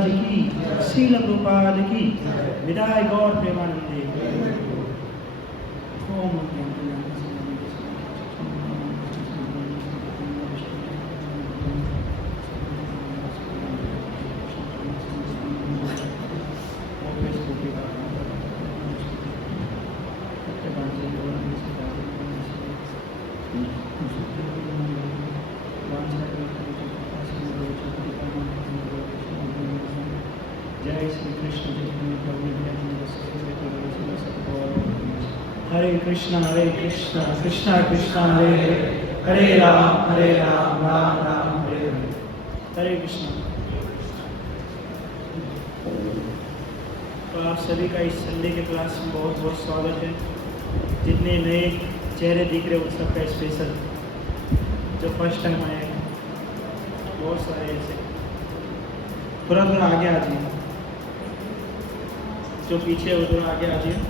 महाराज की, श्रील प्रभुपाद की, विदाई गौर प्रेमानंदे। ओम जय श्री कृष्ण चैतन्य प्रभु नित्यानंद हरे कृष्णा कृष्णा कृष्णा हरे हरे राम राम राम हरे हरे कृष्णा। तो आप सभी का इस संडे के क्लास में बहुत बहुत स्वागत है। जितने नए चेहरे दिख रहे उन सबका स्पेशल, जो फर्स्ट टाइम आए हैं बहुत सारे ऐसे। थोड़ा थोड़ा आगे आ जाइए, जो पीछे वो थोड़ा आगे आ जाइए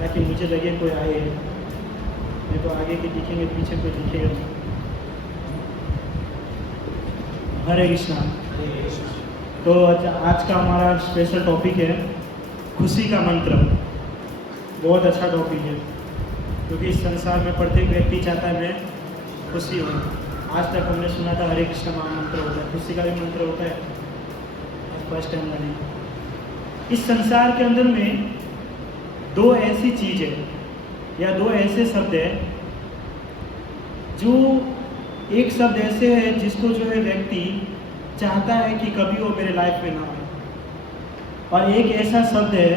ताकि मुझे लगे कोई आए है। नहीं तो आगे के दिखेंगे, पीछे कोई दिखेगा नहीं। हरे कृष्णा। तो आज का हमारा स्पेशल टॉपिक है खुशी का मंत्र। बहुत अच्छा टॉपिक है क्योंकि इस संसार में प्रत्येक व्यक्ति चाहता है मैं खुशी हूँ। आज तक हमने सुना था हरे कृष्ण महामंत्र होता है, खुशी का भी मंत्र होता है, फर्स्ट टाइम जाने। इस संसार के अंदर में दो ऐसी चीज है या दो ऐसे शब्द है, जो एक शब्द ऐसे है जिसको जो है व्यक्ति चाहता है कि कभी वो मेरे लाइफ में ना आए, और एक ऐसा शब्द है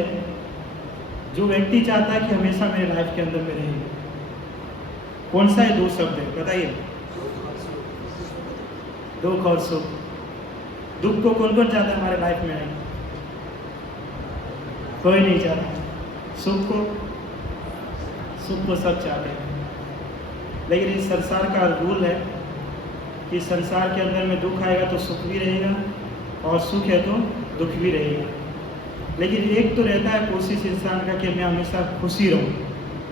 जो व्यक्ति चाहता है कि हमेशा मेरे लाइफ के अंदर में रहे। कौन सा है दो शब्द है बताइए? दुख और सुख। दुख को कौन कौन चाहता है हमारे लाइफ में आए? कोई नहीं चाहता। सुख को सब चाहते हैं। लेकिन इस संसार का रूल है कि संसार के अंदर में दुख आएगा तो सुख भी रहेगा, और सुख है तो दुख भी रहेगा। लेकिन एक तो रहता है कोशिश इंसान का कि मैं हमेशा खुशी रहूं,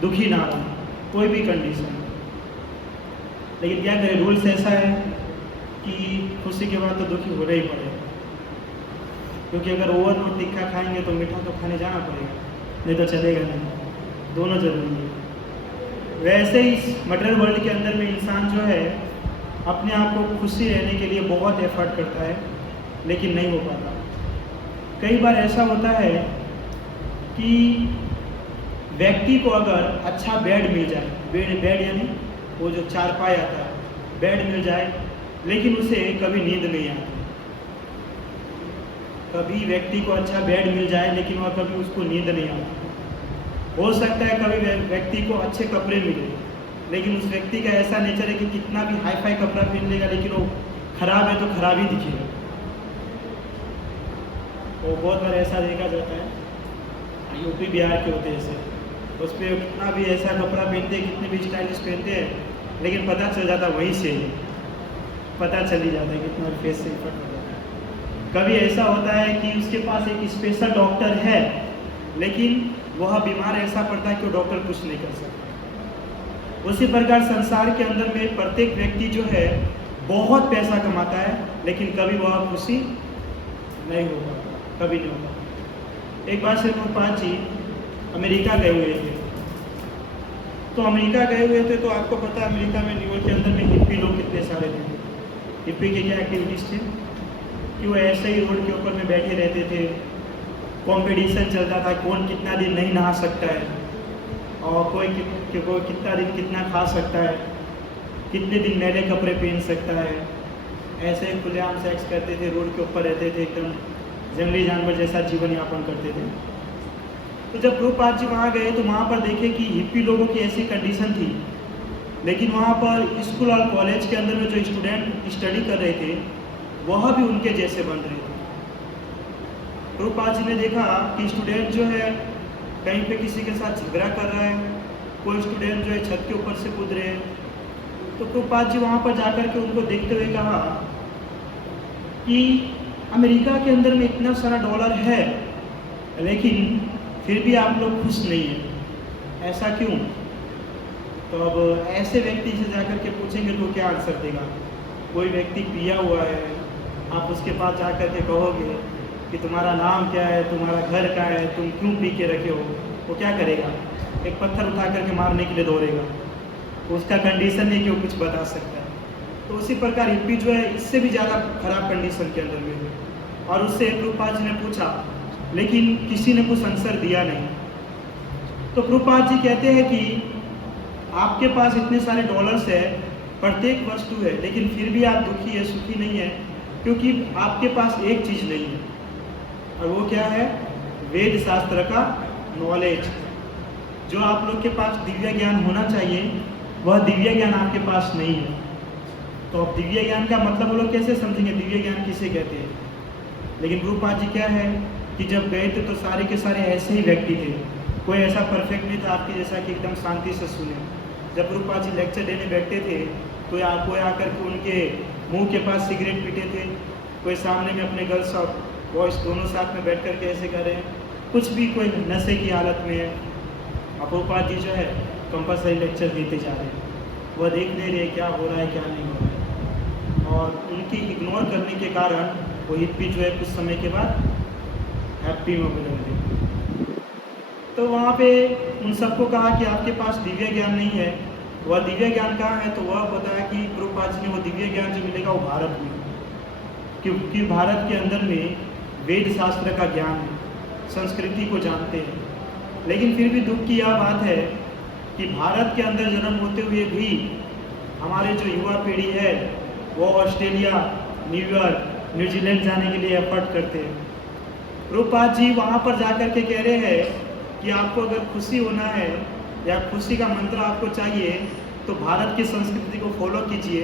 दुखी ना रहूं, कोई भी कंडीशन। लेकिन क्या करें, रूल्स ऐसा है कि खुशी के बाद तो दुखी होना ही पड़ेगा, क्योंकि अगर ओवर और तीखा खाएंगे तो मीठा तो खाने जाना पड़ेगा, नहीं तो चलेगा नहीं। दोनों जरूरी है। वैसे ही इस मटेरियल वर्ल्ड के अंदर में इंसान जो है अपने आप को खुशी रहने के लिए बहुत एफर्ट करता है, लेकिन नहीं हो पाता। कई बार ऐसा होता है कि व्यक्ति को अगर अच्छा बेड मिल जाए, बेड यानी वो जो चारपाई आता है, बेड मिल जाए, लेकिन उसे कभी नींद नहीं आती। कभी व्यक्ति को अच्छा बेड मिल जाए लेकिन वह कभी उसको नींद नहीं आती। हो सकता है कभी व्यक्ति को अच्छे कपड़े मिले, लेकिन उस व्यक्ति का ऐसा नेचर है कि कितना भी हाई फाई कपड़ा पहन लेगा लेकिन वो खराब है तो खराब ही दिखेगा। वो बहुत बार ऐसा देखा जाता है, यूपी बिहार के होते हैं ऐसे, उस पर कितना भी ऐसा कपड़ा पहनते हैं, कितने भी स्टाइलिश पहनते हैं, लेकिन पता चल जाता वहीं से पता चल ही जाता है कितना फेस से इफेक्ट हो जाता है। कभी ऐसा होता है कि उसके पास एक स्पेशल डॉक्टर है, लेकिन वह बीमार ऐसा पड़ता है कि वो डॉक्टर कुछ नहीं कर सकता। उसी प्रकार संसार के अंदर में प्रत्येक व्यक्ति जो है बहुत पैसा कमाता है, लेकिन कभी वह खुशी नहीं हो पाता, कभी नहीं होता। एक बार श्री प्रभुपाद जी अमेरिका गए हुए थे। तो अमेरिका गए हुए थे तो आपको पता है अमेरिका में न्यूयॉर्क के अंदर में हिप्पी लोग कितने सारे थे। हिप्पी की क्या एक्टिविटीज़ थी कि वो ऐसे ही रोड के ऊपर में बैठे रहते थे, कंपटीशन चलता था कौन कितना दिन नहीं नहा सकता है, और कोई कितना दिन कितना खा सकता है, कितने दिन मैले कपड़े पहन सकता है। ऐसे खुलेआम सेक्स करते थे, रोड के ऊपर रहते थे, एकदम जंगली जानवर जैसा जीवन यापन करते थे। तो जब प्रभुपाद जी वहाँ गए तो वहाँ पर देखे कि हिप्पी लोगों की ऐसी कंडीशन थी, लेकिन वहाँ पर स्कूल और कॉलेज के अंदर में जो स्टूडेंट स्टडी कर रहे थे वह भी उनके जैसे बन रहे थे। प्रभुपाद जी ने देखा कि स्टूडेंट जो है कहीं पे किसी के साथ झगड़ा कर रहा है, कोई स्टूडेंट जो है छत के ऊपर से कूद रहे हैं। तो प्रभुपाद जी वहाँ पर जाकर के उनको देखते हुए कहा कि अमेरिका के अंदर में इतना सारा डॉलर है, लेकिन फिर भी आप लोग खुश नहीं हैं, ऐसा क्यों? तो अब ऐसे व्यक्ति से जाकर के पूछेंगे तो क्या आंसर देगा? कोई व्यक्ति पिया हुआ है, आप उसके पास जा कर के कहोगे कि तुम्हारा नाम क्या है, तुम्हारा घर क्या है, तुम क्यों पी के रखे हो, वो क्या करेगा? एक पत्थर उठा करके मारने के लिए दौड़ेगा। उसका कंडीशन नहीं कि वो कुछ बता सकता है। तो उसी प्रकार हिप्पी जो है इससे भी ज़्यादा खराब कंडीशन के अंदर में है। और उससे प्रभुपाद जी ने पूछा, लेकिन किसी ने कुछ आंसर दिया नहीं। तो प्रभुपाद जी कहते हैं कि आपके पास इतने सारे डॉलर्स है, प्रत्येक वस्तु है, लेकिन फिर भी आप दुखी है, सुखी नहीं है, क्योंकि आपके पास एक चीज़ नहीं है। और वो क्या है? वेद शास्त्र का नॉलेज। जो आप लोग के पास दिव्य ज्ञान होना चाहिए, वह दिव्य ज्ञान आपके पास नहीं है। तो अब दिव्य ज्ञान का मतलब वो लोग कैसे समझेंगे? दिव्य ज्ञान किसे कहते हैं? लेकिन प्रभुपाद जी क्या है कि जब गए थे तो सारे के सारे ऐसे ही व्यक्ति थे, कोई ऐसा परफेक्ट नहीं था आपके जैसा कि एकदम शांति से सुने। जब प्रभुपाद जी लेक्चर देने बैठते थे तो कोई आकर के उनके मुंह के पास सिगरेट पीते थे, कोई सामने में अपने गर्ल्स और बॉयज दोनों साथ में बैठ कर के ऐसे कर रहे हैं, कुछ भी कोई नशे की हालत में है। अब प्रभुपाद जी जो है कंपल्सरी लेक्चर देते जा रहे हैं, वह देख ले रहे क्या हो रहा है क्या नहीं हो रहा है। और उनकी इग्नोर करने के कारण वो हिप्पी जो है कुछ समय के बाद हैप्पी में बदल गए। तो वहाँ पे उन सबको कहा कि आपके पास दिव्य ज्ञान नहीं है, वह दिव्य ज्ञान कहाँ है? तो वह बताया कि प्रभुपाद जी ने वो दिव्य ज्ञान जो मिलेगा वो भारत में, क्योंकि भारत के अंदर में वेद शास्त्र का ज्ञान है, संस्कृति को जानते हैं। लेकिन फिर भी दुख की यह बात है कि भारत के अंदर जन्म होते हुए भी हमारे जो युवा पीढ़ी है वो ऑस्ट्रेलिया, न्यूयॉर्क, न्यूजीलैंड जाने के लिए एफर्ट करते हैं। प्रभुपाद जी वहाँ पर जाकर के कह रहे हैं कि आपको अगर खुशी होना है या खुशी का मंत्र आपको चाहिए तो भारत की संस्कृति को फॉलो कीजिए,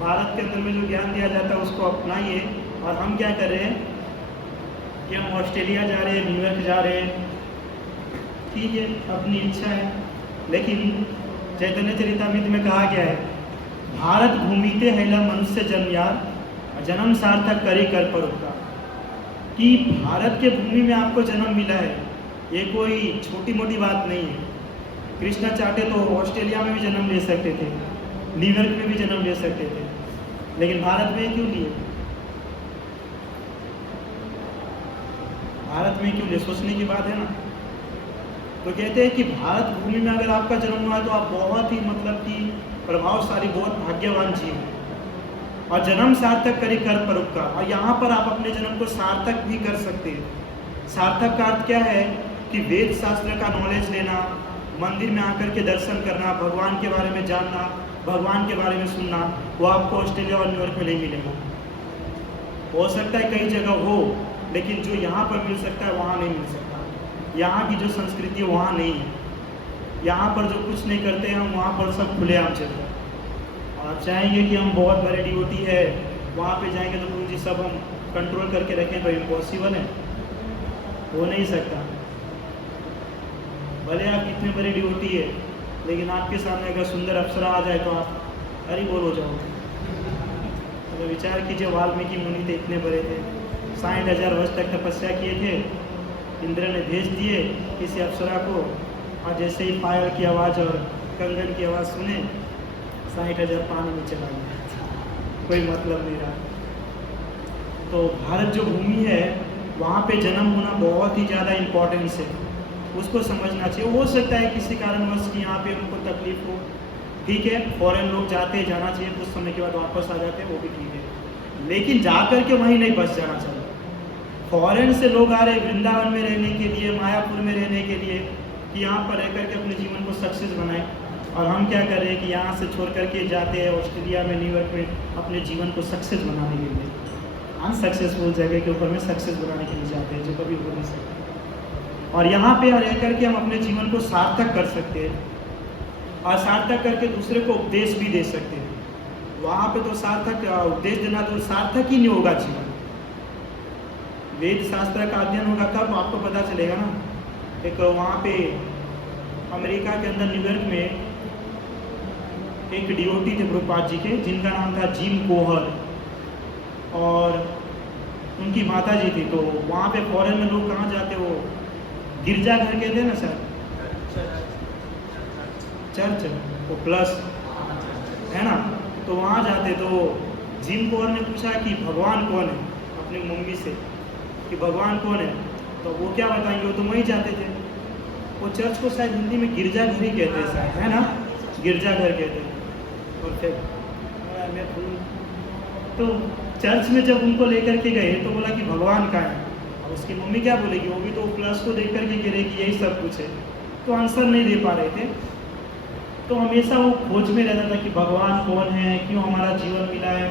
भारत के अंदर में जो ज्ञान दिया जाता है उसको अपनाइए। और हम क्या कर रहे हैं कि हम ऑस्ट्रेलिया जा रहे हैं, न्यूयॉर्क जा रहे हैं, ठीक है, अपनी इच्छा है। लेकिन चैतन्य चरितामृत में कहा गया है, भारत भूमिते हैला मनुष्य जन्म यार, जन्म सार्थक करे कर पर उपकार। कि भारत के भूमि में आपको जन्म मिला है, ये कोई छोटी मोटी बात नहीं है। कृष्णा चाहते तो ऑस्ट्रेलिया में भी जन्म ले सकते थे, न्यूयॉर्क में भी जन्म ले सकते थे, लेकिन भारत में क्यों लिए? भारत में क्यों लिए? सोचने की बात है ना। तो कहते हैं कि भारत भूमि में अगर आपका जन्म हुआ है तो आप बहुत ही मतलब कि प्रभावशाली, बहुत भाग्यवान जीव हैं। और जन्म सार्थक करे कर परोपकार, और यहाँ पर आप अपने जन्म को सार्थक भी कर सकते हैं। सार्थक का अर्थ क्या है कि वेद शास्त्र का नॉलेज लेना, मंदिर में आकर के दर्शन करना, भगवान के बारे में जानना, भगवान के बारे में सुनना, वो आपको ऑस्ट्रेलिया और न्यूयॉर्क में नहीं मिलेगा। हो सकता है कई जगह हो, लेकिन जो यहाँ पर मिल सकता है वहाँ नहीं मिल सकता। यहाँ की जो संस्कृति है वहाँ नहीं है। यहाँ पर जो कुछ नहीं करते हैं हम, वहाँ पर सब खुलेआम चलता है। और आप चाहेंगे कि हम बहुत बड़े डिवोटी है, वहाँ पे जाएंगे तो गुरु जी सब हम कंट्रोल करके रखें, तो इम्पॉसिबल है, हो नहीं सकता। भले आप कितने बड़े डिवोटी है, लेकिन आपके सामने अगर सुंदर अप्सरा आ जाए तो आप हरी बोल हो जाओगे। तो विचार कीजिए, वाल्मीकि मुनि थे, इतने बड़े थे, 60,000 वर्ष तक तपस्या किए थे, इंद्र ने भेज दिए किसी अप्सरा को, और जैसे ही पायल की आवाज़ और कंगन की आवाज़ सुने 60,000 पानी में चला गया, कोई मतलब नहीं रहा। तो भारत जो भूमि है वहाँ पे जन्म होना बहुत ही ज़्यादा इम्पोर्टेंस है, उसको समझना चाहिए। हो सकता है किसी कारणवश कि यहाँ पे उनको तकलीफ हो, ठीक है, फॉरेन लोग जाते हैं, जाना चाहिए, कुछ समय के बाद वापस आ जाते हैं, वो भी ठीक है, लेकिन जा कर के वहीं नहीं बस जाना चाहिए। फॉरेन से लोग आ रहे वृंदावन में रहने के लिए, मायापुर में रहने के लिए, कि यहाँ पर रह करके अपने जीवन को सक्सेस बनाएं, और हम क्या कर रहे हैं कि यहाँ से छोड़ करके जाते हैं ऑस्ट्रेलिया में, न्यूयॉर्क में अपने जीवन को सक्सेस बनाने के लिए, अनसक्सेसफुल जगह के ऊपर में सक्सेस बनाने के लिए जाते हैं, जो कभी हो नहीं सकता। और यहाँ पे रह करके हम अपने जीवन को सार्थक कर सकते हैं, और सार्थक करके दूसरे को उपदेश भी दे सकते हैं। वहाँ पे तो सार्थक उपदेश देना तो सार्थक ही नहीं होगा जीवन। वेद शास्त्र का अध्ययन होगा तब आपको पता चलेगा ना। एक वहाँ पे अमेरिका के अंदर न्यूयॉर्क में एक डिवोटी थे प्रभुपाद जी के, जिनका नाम था जिम कोहर, और उनकी माता जी थी। तो वहाँ पे फॉरेन में लोग कहाँ जाते, वो गिरजाघर कहते हैं ना सर, चर्च, वो प्लस है ना, तो वहाँ जाते। तो जिम कौर ने पूछा कि भगवान कौन है अपनी मम्मी से, कि भगवान कौन है, तो वो क्या बताएंगे, वो तो वहीं जाते थे। वो चर्च को शायद हिंदी में गिरजाघर ही कहते हैं शायद, है ना, गिरजाघर कहते हैं। और फिर तो चर्च में जब उनको लेकर के गए तो बोला कि भगवान कहाँ है। अब उसकी मम्मी क्या बोलेगी, वो भी तो प्लस को देख करके कह रहे कि यही सब कुछ है, तो आंसर नहीं दे पा रहे थे। तो हमेशा वो खोज में रहता था कि भगवान कौन है, क्यों हमारा जीवन मिला है,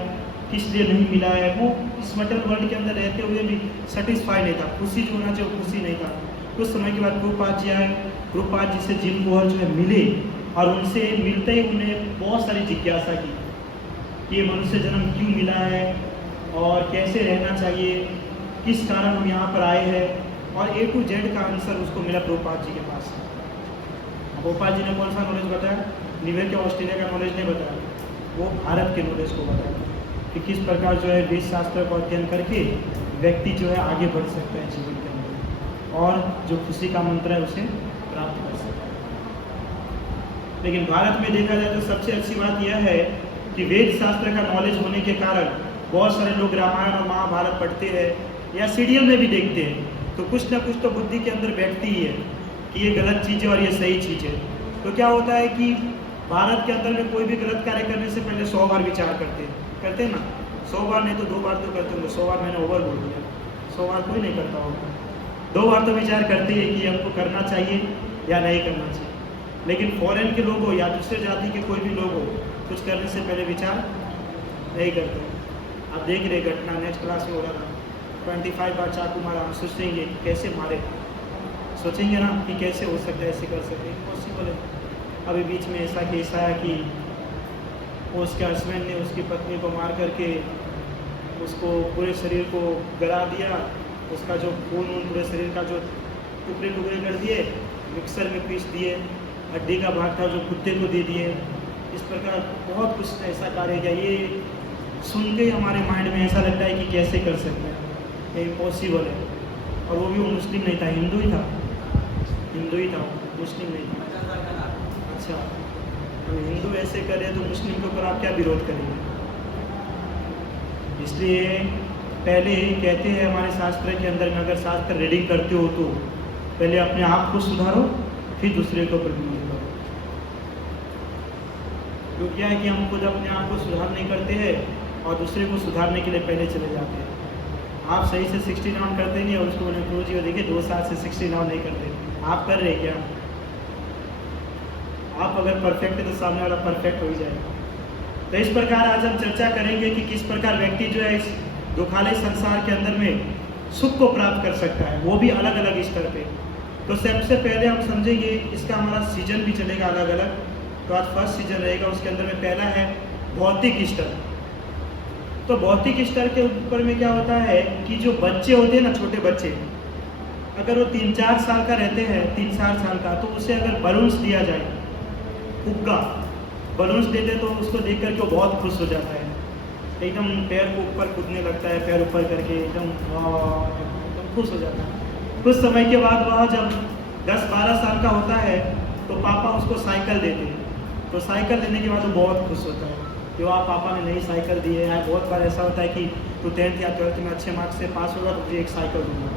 किस लिए नहीं मिला है। वो इस मटेरियल वर्ल्ड के अंदर रहते हुए भी सेटिस्फाई नहीं था, खुशी जो होना चाहिए वो खुशी नहीं था। कुछ समय के बाद गुरुपाद जी आए, गुरुपाद जी से जिम कौर जो है मिले, और उनसे मिलते ही उन्हें बहुत सारी जिज्ञासा की कि ये मनुष्य जन्म क्यों मिला है और कैसे रहना चाहिए, किस कारण हम यहाँ पर आए हैं, और A to Z का आंसर उसको मिला प्रभुपाद जी के पास। प्रभुपाद जी ने कौन सा नॉलेज बताया, न्यूयॉर्क या ऑस्ट्रेलिया का नॉलेज नहीं बताया, वो भारत के नॉलेज को बताया कि किस प्रकार जो है वेद शास्त्र का अध्ययन करके व्यक्ति जो है आगे बढ़ सकता है जीवन के अंदर, और जो खुशी का मंत्र है उसे प्राप्त कर सकता है। लेकिन भारत में देखा जाए तो सबसे अच्छी बात यह है कि वेद शास्त्र का नॉलेज होने के कारण बहुत सारे लोग रामायण और महाभारत पढ़ते हैं या सीरियल में भी देखते हैं, तो कुछ ना कुछ तो बुद्धि के अंदर बैठती ही है कि ये गलत चीज़ है और ये सही चीज़ है। तो क्या होता है कि भारत के अंदर में कोई भी गलत कार्य करने से पहले 100 बार विचार करते हैं ना, 100 बार नहीं तो 2 बार तो करते होंगे, 100 बार मैंने ओवर बोल दिया, 100 बार कोई नहीं करता होगा, 2 बार तो विचार करते हैं कि हमको करना चाहिए या नहीं करना चाहिए। लेकिन फॉरेन के लोग हो या दूसरे जाति के कोई भी लोग हो, कुछ करने से पहले विचार नहीं करते। आप देख रहे घटना नेक्स्ट क्लास में हो रहा था, 25 बार चाकू मारा, हम सोचेंगे कि कैसे मारे, सोचेंगे ना कि कैसे हो सकता है, ऐसे कर सकते हैं, पॉसिबल है। अभी बीच में ऐसा केस आया कि उसके हस्बैंड ने उसकी पत्नी को मार करके उसको पूरे शरीर को गला दिया, उसका जो खून पूरे शरीर का जो टुकड़े टुकड़े कर दिए, मिक्सर में पीस दिए, हड्डी का भाग था जो कुत्ते को दे दिए। इस प्रकार बहुत कुछ ऐसा कार्य किया। ये सुन के हमारे माइंड में ऐसा लगता है कि कैसे कर सकते हैं, ये इम्पॉसिबल है। और वो भी वो मुस्लिम नहीं था, हिंदू ही था, मुस्लिम नहीं था। अच्छा, तो हिंदू ऐसे करे तो मुस्लिम के ऊपर आप क्या विरोध करेंगे? इसलिए पहले कहते हैं हमारे शास्त्र के अंदर में, अगर शास्त्र रीडिंग करते हो तो पहले अपने आप को सुधारो, फिर दूसरे के ऊपर विरोध करो। तो क्या है कि हम खुद अपने आप को सुधार नहीं करते हैं और दूसरे को सुधारने के लिए पहले चले जाते हैं। आप सही से 60 राउंड करते नहीं और उसको मैंने गुरु जी को देखिए 2 साल से 60 राउंड नहीं करते, आप कर रहे क्या? आप अगर परफेक्ट है तो सामने वाला परफेक्ट हो ही जाएगा। तो इस प्रकार आज हम चर्चा करेंगे कि किस प्रकार व्यक्ति जो है इस दुखालय संसार के अंदर में सुख को प्राप्त कर सकता है, वो भी अलग अलग स्तर पे। तो सबसे पहले हम समझेंगे, इसका हमारा सीजन भी चलेगा अलग अलग। तो आज फर्स्ट सीजन रहेगा, उसके अंदर में पहला है भौतिक स्तर। तो भौतिक स्तर के ऊपर में क्या होता है कि जो बच्चे होते हैं ना, छोटे बच्चे, अगर वो 3-4 साल का रहते हैं, 3-4 साल का, तो उसे अगर बलून्स दिया जाए, फुग्गा बलून्स देते तो उसको देख करके वो बहुत खुश हो जाता है, एकदम पैर को ऊपर कूदने लगता है, पैर ऊपर करके एकदम खुश हो जाता है। कुछ समय के बाद वह जब 10-12 साल का होता है तो पापा उसको साइकिल देते हैं। तो साइकिल देने के बाद वो बहुत खुश होता है कि वाह पापा ने नई साइकिल दी है। यार बहुत बार ऐसा होता है कि तू 10th या 12th में अच्छे मार्क्स से पास होगा तो तुझे एक साइकिल दूंगा।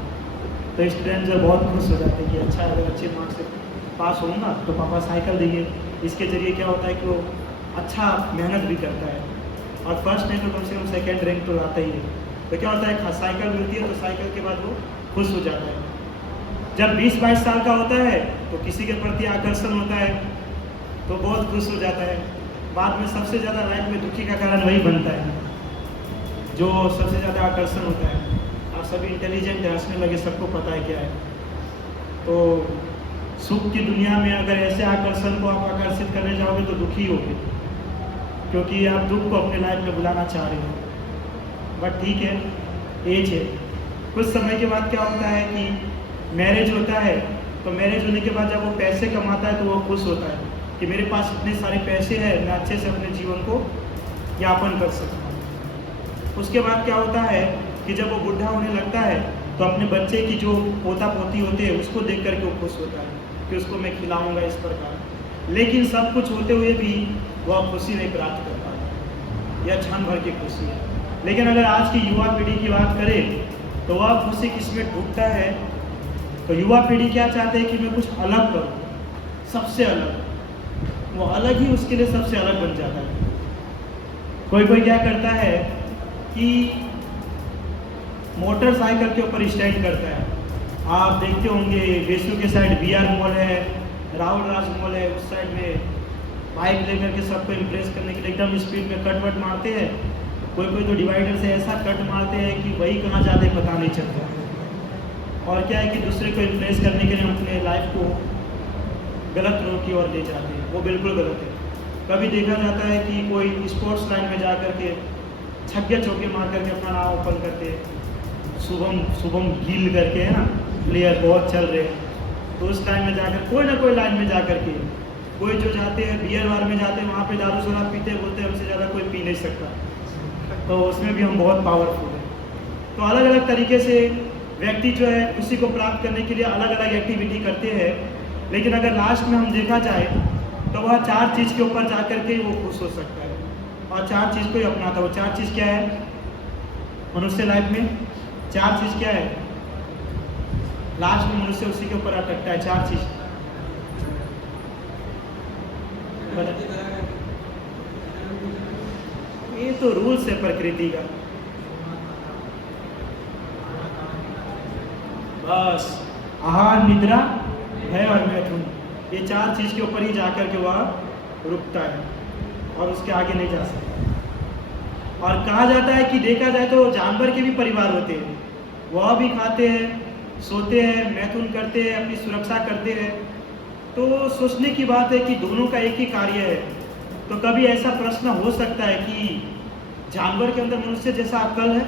तो स्टूडेंट जो बहुत खुश हो जाते हैं कि अच्छा अगर अच्छे मार्क्स से पास होऊंगा तो पापा साइकिल देंगे। इसके जरिए क्या होता है कि वो अच्छा मेहनत भी करता है और फर्स्ट नहीं तो कम से कम सेकेंड रैंक तो आता ही है। तो क्या होता है, साइकिल मिलती है तो साइकिल के बाद वो खुश हो जाता है। जब 20-22 साल का होता है तो किसी के प्रति आकर्षण होता है तो बहुत खुश हो जाता है। बाद में सबसे ज़्यादा लाइफ में दुखी का कारण वही बनता है जो सबसे ज़्यादा आकर्षण होता है। आप सभी इंटेलिजेंट है, हंसने लगे, सबको पता है क्या है। तो सुख की दुनिया में अगर ऐसे आकर्षण को आप आकर्षित करने जाओगे तो दुखी होगे, क्योंकि आप दुख को अपने लाइफ में बुलाना चाह रहे हो। बट ठीक है, एज है। कुछ समय के बाद क्या होता है कि मैरिज होता है, तो मैरिज होने के बाद जब वो पैसे कमाता है तो वो खुश होता है कि मेरे पास इतने सारे पैसे हैं, मैं अच्छे से अपने जीवन को यापन कर सकता हूँ। उसके बाद क्या होता है कि जब वो बुढ़ा होने लगता है तो अपने बच्चे की जो पोता पोती होते हैं उसको देख करके वो खुश होता है कि उसको मैं खिलाऊंगा इस प्रकार। लेकिन सब कुछ होते हुए भी वह खुशी नहीं प्राप्त कर पाता। या क्षण भर की खुशी है। लेकिन अगर आज की युवा पीढ़ी की बात करें तो वह खुशी किसमें ढूंढता है? तो युवा पीढ़ी क्या चाहते हैं कि मैं कुछ अलग करूं, सबसे अलग। वो अलग ही उसके लिए सबसे अलग बन जाता है। कोई कोई क्या करता है कि मोटरसाइकिल के ऊपर स्टैंड करता है। आप देखते होंगे बेसू के साइड VR मॉल है, राहुल राज मॉल है, उस साइड में बाइक लेकर के सबको इम्प्रेस करने के लिए एकदम स्पीड में कट वट मारते हैं। कोई कोई तो डिवाइडर से ऐसा कट मारते हैं कि वही कहाँ जाते पता नहीं चलता। और क्या है कि दूसरे को इम्प्रेस करने के लिए अपने लाइफ को गलत रोड की ओर ले जाते हैं। वो बिल्कुल गलत है। कभी देखा जाता है कि कोई स्पोर्ट्स लाइन में जा कर के छक्के चौके मार करके अपना नाम ओपन करते हैं। शुभम गिल करके है ना, प्लेयर बहुत चल रहे हैं। तो उस लाइन में जाकर कोई ना कोई लाइन में जा कर के कोई जो जाते हैं बियर बार में जाते हैं, वहाँ पे दारू शराब पीते हैं, बोलते हैं हमसे ज़्यादा कोई पी नहीं सकता। तो उसमें भी हम बहुत पावरफुल हैं। तो अलग अलग तरीके से व्यक्ति जो है खुशी को प्राप्त करने के लिए अलग अलग एक्टिविटी करते हैं। लेकिन अगर लास्ट में हम देखा जाए तो वह 4 चीज़ के ऊपर जा कर के वो खुश हो सकता है और 4 चीज़ को ही अपनाता है। वो 4 चीज़ क्या है मनुष्य लाइफ में? 4 चीज़ क्या है? लास्ट में मनुष्य उसी के ऊपर अटकता है। 4 चीज़ ये तो रूल्स है प्रकृति का। बस आहार, निद्रा, भय और मैथुन, ये 4 चीज़ के ऊपर ही जाकर के वह रुकता है और उसके आगे नहीं जा सकता। और कहा जाता है कि देखा जाए तो जानवर के भी परिवार होते हैं, वह भी खाते हैं, सोते हैं, मैथुन करते हैं, अपनी सुरक्षा करते हैं। तो सोचने की बात है कि दोनों का एक ही कार्य है। तो कभी ऐसा प्रश्न हो सकता है कि जानवर के अंदर मनुष्य जैसा अक्ल है?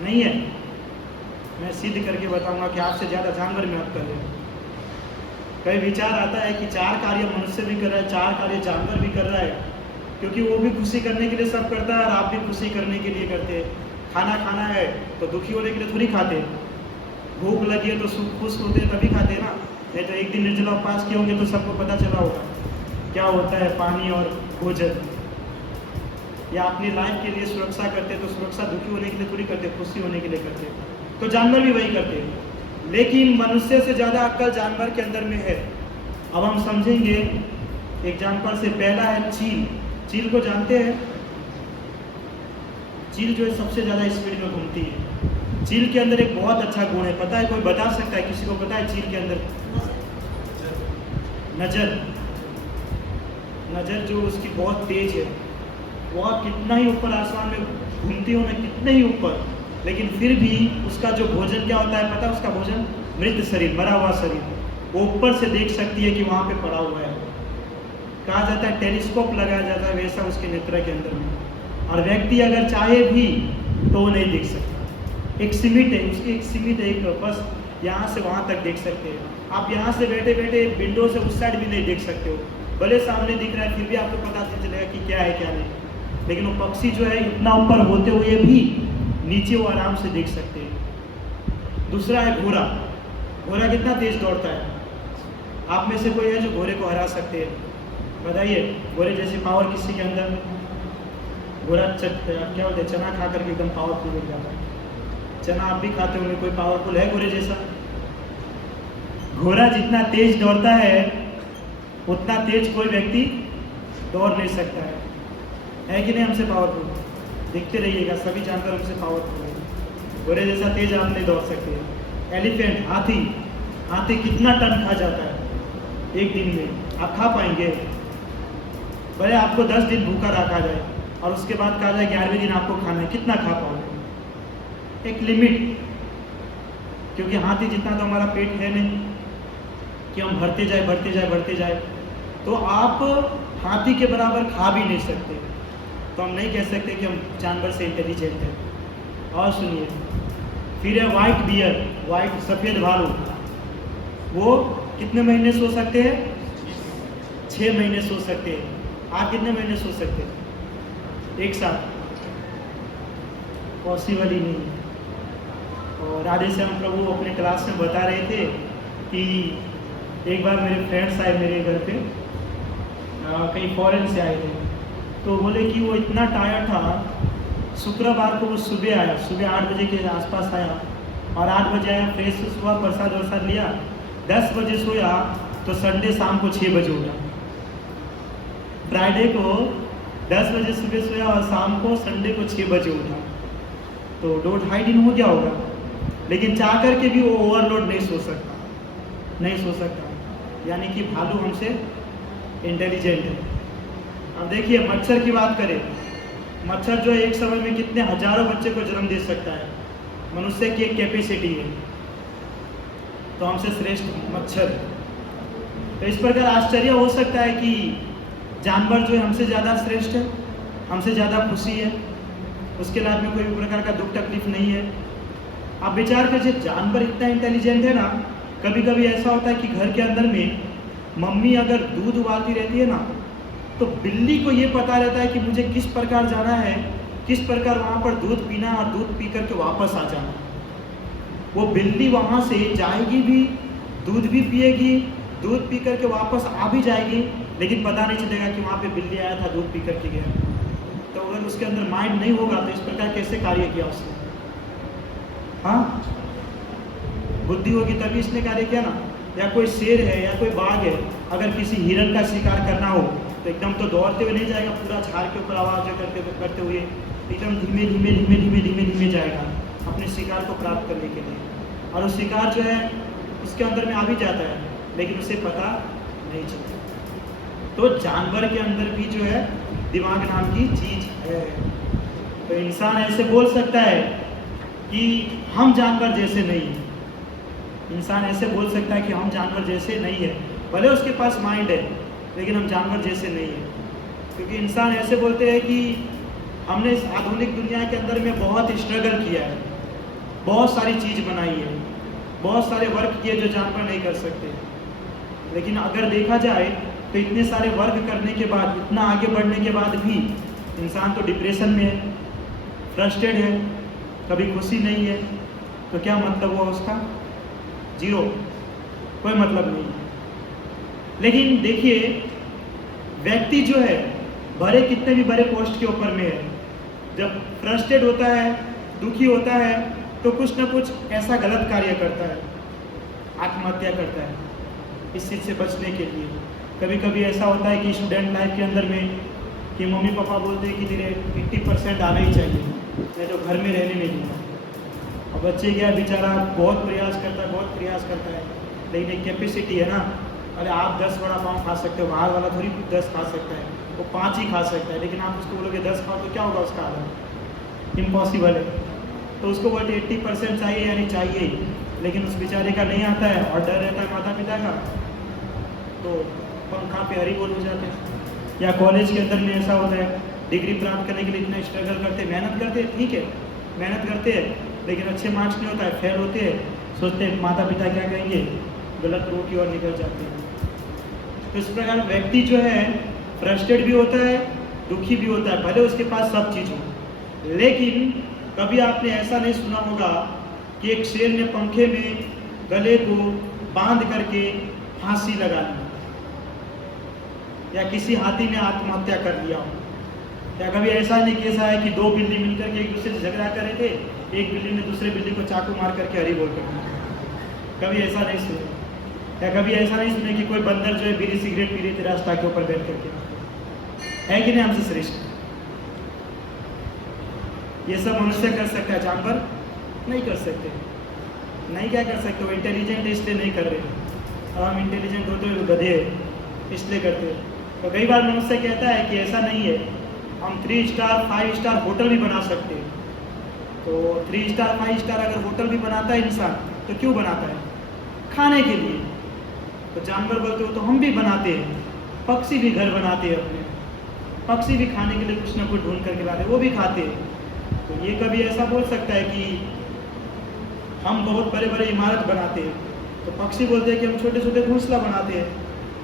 नहीं है। मैं सिद्ध करके बताऊंगा कि आपसे ज़्यादा जानवर में अक्ल है। कई विचार आता है कि 4 कार्य मनुष्य भी कर रहा है, 4 कार्य जानवर भी कर रहा है, क्योंकि वो भी खुशी करने के लिए सब करता है और आप भी खुशी करने के लिए करते हैं। खाना खाना है तो दुखी होने के लिए थोड़ी खाते हैं। भूख लगी है तो खुश होते हैं तभी खाते हैं ना। नहीं तो एक दिन निर्जला उपवास किए होंगे तो सबको पता चला होगा क्या होता है पानी और भोजन। या अपनी लाइफ के लिए सुरक्षा करते तो सुरक्षा दुखी होने के लिए थोड़ी करते, खुशी होने के लिए करते। तो जानवर भी वही करते हैं। लेकिन मनुष्य से ज़्यादा अक्ल जानवर के अंदर में है। अब हम समझेंगे एग्जाम्पल से। पहला है चील। चील को जानते हैं? चील जो है सबसे ज़्यादा स्पीड में घूमती है। चील के अंदर एक बहुत अच्छा गुण है, पता है? कोई बता सकता है? किसी को पता है चील के अंदर? नज़र। नज़र जो उसकी बहुत तेज है। वह कितना ही ऊपर आसमान में घूमती हो ना, कितने ही ऊपर, लेकिन फिर भी उसका जो भोजन क्या होता है पता है? उसका भोजन मृत शरीर, मरा हुआ शरीर। वो ऊपर से देख सकती है कि वहाँ पे पड़ा हुआ है। कहा जाता है टेलीस्कोप लगाया जाता है वैसा उसके नेत्र के अंदर में। और व्यक्ति अगर चाहे भी तो वो नहीं देख सकता। एक सीमित है उसकी, एक सीमित है, एक बस यहाँ से वहाँ तक देख सकते हैं। आप यहाँ से बैठे बैठे विंडो से उस साइड भी नहीं देख सकते हो। भले सामने दिख रहा है फिर भी आपको पता नहीं चलेगा कि क्या है क्या नहीं। लेकिन वो पक्षी जो है इतना ऊपर होते हुए भी नीचे वो आराम से देख सकते हैं। दूसरा है घोड़ा। घोड़ा कितना तेज दौड़ता है? आप में से कोई है जो घोड़े को हरा सकते हैं? बताइए। घोड़े जैसे पावर किसी के अंदर? घोड़ा क्या बोलते हैं, चना खा करके एकदम पावरफुल हो जाता है। चना आप भी खाते होंगे, कोई पावरफुल है घोड़े जैसा? घोड़ा जितना तेज दौड़ता है उतना तेज कोई व्यक्ति दौड़ नहीं सकता है कि नहीं? हमसे पावरफुल दिखते रहिएगा, सभी जानवर हमसे पावरफुल है। घोड़े जैसा तेज आप नहीं दौड़ सकते। एलिफेंट, हाथी। हाथी कितना टन खा जाता है एक दिन में? आप खा पाएंगे? भले आपको 10 दिन भूखा रखा जाए और उसके बाद कहा जाए 11वें दिन आपको खाना है, कितना खा पाओगे? एक लिमिट। क्योंकि हाथी जितना तो हमारा पेट है नहीं कि हम भरते जाए भरते जाए भरते जाए। तो आप हाथी के बराबर खा भी नहीं सकते। तो हम नहीं कह सकते कि हम जानवर से इंटेलिजेंट हैं। और सुनिए, फिर है वाइट बियर, वाइट सफ़ेद भालू। वो कितने महीने सो सकते हैं? 6 महीने सो सकते हैं। आप कितने महीने सो सकते हैं एक साथ? पॉसिबल ही नहीं है। और राधे श्याम प्रभु अपने क्लास में बता रहे थे कि एक बार मेरे फ्रेंड्स आए मेरे घर पे, कहीं फॉरेन से आए थे। तो बोले कि वो इतना टायर्ड था, शुक्रवार को वो सुबह आया, सुबह 8 बजे के आसपास आया और 8 बजे आया, फ्रेश हुआ, प्रसाद वरसाद लिया, 10 बजे सोया तो संडे शाम को 6 बजे उठा। फ्राइडे को 10 बजे सुबह सोया और शाम को संडे को 6 बजे उठा, तो 2-2.5 दिन हो गया होगा। लेकिन चाह कर के भी वो ओवरलोड नहीं सो सकता, नहीं सो सकता। यानी कि भालू हमसे इंटेलिजेंट है। अब देखिए मच्छर की बात करें, मच्छर जो एक समय में कितने हजारों बच्चे को जन्म दे सकता है, मनुष्य की एक कैपेसिटी है, तो हमसे श्रेष्ठ मच्छर है। तो इस प्रकार आश्चर्य हो सकता है कि जानवर जो है हमसे ज़्यादा श्रेष्ठ है, हमसे ज़्यादा खुशी है, उसके लाइफ में कोई भी प्रकार का दुख तकलीफ नहीं है। आप विचार कीजिए, जानवर इतना इंटेलिजेंट है ना, कभी कभी ऐसा होता है कि घर के अंदर में मम्मी अगर दूध उबालती रहती है ना, तो बिल्ली को ये पता रहता है कि मुझे किस प्रकार जाना है, किस प्रकार वहाँ पर दूध पीना और दूध पी करके वापस आ जाना। वो बिल्ली वहाँ से जाएगी भी, दूध भी पिएगी, दूध पी करके वापस आ भी जाएगी, लेकिन पता नहीं चलेगा कि वहाँ पे बिल्ली आया था, दूध पी करके गया। तो अगर उसके अंदर माइंड नहीं होगा तो इस प्रकार कैसे कार्य किया उसने? हाँ, बुद्धि होगी तभी इसने कार्य किया ना। या कोई शेर है या कोई बाघ है, अगर किसी हिरण का शिकार करना हो तो एकदम तो दौड़ते हुए नहीं जाएगा, पूरा झाड़ के ऊपर आवाज करते हुए एकदम धीमे धीमे धीमे धीमे धीमे धीमे जाएगा अपने शिकार को प्राप्त करने के लिए। और वो शिकार जो है उसके अंदर में आ भी जाता है, लेकिन उसे पता नहीं चलता। तो जानवर के अंदर भी जो है दिमाग नाम की चीज है। तो इंसान ऐसे बोल सकता है कि हम जानवर जैसे नहीं है। इंसान ऐसे बोल सकता है कि हम जानवर जैसे नहीं है, भले उसके पास माइंड है, लेकिन हम जानवर जैसे नहीं है। क्योंकि इंसान ऐसे बोलते हैं कि हमने इस आधुनिक दुनिया के अंदर में बहुत स्ट्रगल किया है, बहुत सारी चीज़ बनाई है, बहुत सारे वर्क किए जो जानवर नहीं कर सकते। लेकिन अगर देखा जाए तो इतने सारे वर्क करने के बाद, इतना आगे बढ़ने के बाद भी इंसान तो डिप्रेशन में है, फ्रस्ट्रेट है, कभी खुशी नहीं है। तो क्या मतलब हुआ उसका? जीरो, कोई मतलब नहीं। लेकिन देखिए, व्यक्ति जो है भले कितने भी बड़े पोस्ट के ऊपर में है, जब फ्रस्ट्रेट होता है, दुखी होता है, तो कुछ ना कुछ ऐसा गलत कार्य करता है, आत्महत्या करता है इस चीज़ से बचने के लिए। कभी कभी ऐसा होता है कि स्टूडेंट लाइफ के अंदर में कि मम्मी पापा बोलते हैं कि तेरे 80% आना ही चाहिए, मैं तो घर में रहने नहीं दूँगा। और बच्चे क्या बेचारा बहुत प्रयास करता है, लेकिन एक कैपेसिटी है ना। अरे आप 10 वड़ा पाव खा सकते हो, बाहर वाला थोड़ी 10 खा सकता है, वो 5 ही खा सकता है। लेकिन आप उसको बोलोगे 10 खाओ तो क्या होगा उसका हालत? इम्पॉसिबल है। तो उसको बोलते 80% चाहिए यानी चाहिए, लेकिन उस बेचारे का नहीं आता है और डर रहता है माता पिता का, तो पंखा पे हरी बोल हो जाते हैं। या कॉलेज के अंदर में ऐसा होता है, डिग्री प्राप्त करने के लिए इतना स्ट्रगल करते हैं, मेहनत करते हैं, ठीक है मेहनत करते हैं, लेकिन अच्छे मार्क्स नहीं होता है, फेल होते हैं, सोचते हैं माता पिता क्या कहेंगे, गलत रोड की ओर निकल जाते हैं। तो इस प्रकार व्यक्ति जो है फ्रस्ट्रेट भी होता है, दुखी भी होता है, भले उसके पास सब चीज़ हो। लेकिन कभी आपने ऐसा नहीं सुना होगा कि एक शेर ने पंखे में गले को बांध करके फांसी लगा ली, या किसी हाथी ने आत्महत्या कर लिया हो। या कभी ऐसा नहीं केस आया कि 2 बिल्ली मिलकर के एक दूसरे से झगड़ा कर रहे थे, एक बिल्ली ने दूसरे बिल्ली को चाकू मार करके हरी बोल कर दिया। कभी ऐसा नहीं सुना। या कभी ऐसा नहीं सुने कि कोई बंदर जो है बीड़ी सिगरेट पी रहे थे रास्ता के ऊपर बैठ करके, है कि नहीं हमसे श्रेष्ठ? ये सब मनुष्य कर सकता है, जानवर नहीं कर सकते। नहीं क्या कर सकते, वो इंटेलिजेंट इसलिए नहीं कर रहे। और हम इंटेलिजेंट होते हुए गधे इसलिए करते हैं। तो कई बार मनुष्य कहता है कि ऐसा नहीं है, हम 3 स्टार 5 स्टार होटल भी बना सकते हैं। तो 3 स्टार 5 स्टार अगर होटल भी बनाता है इंसान, तो क्यों बनाता है? खाने के लिए। तो जानवर बोलते हो तो हम भी बनाते हैं, पक्षी भी घर बनाते हैं अपने, पक्षी भी खाने के लिए कुछ ना कुछ ढूंढ करके लाते, वो भी खाते हैं। तो ये कभी ऐसा बोल सकता है कि हम बहुत बड़े बड़े इमारत बनाते हैं, तो पक्षी बोलते हैं कि हम छोटे छोटे घोंसला बनाते हैं।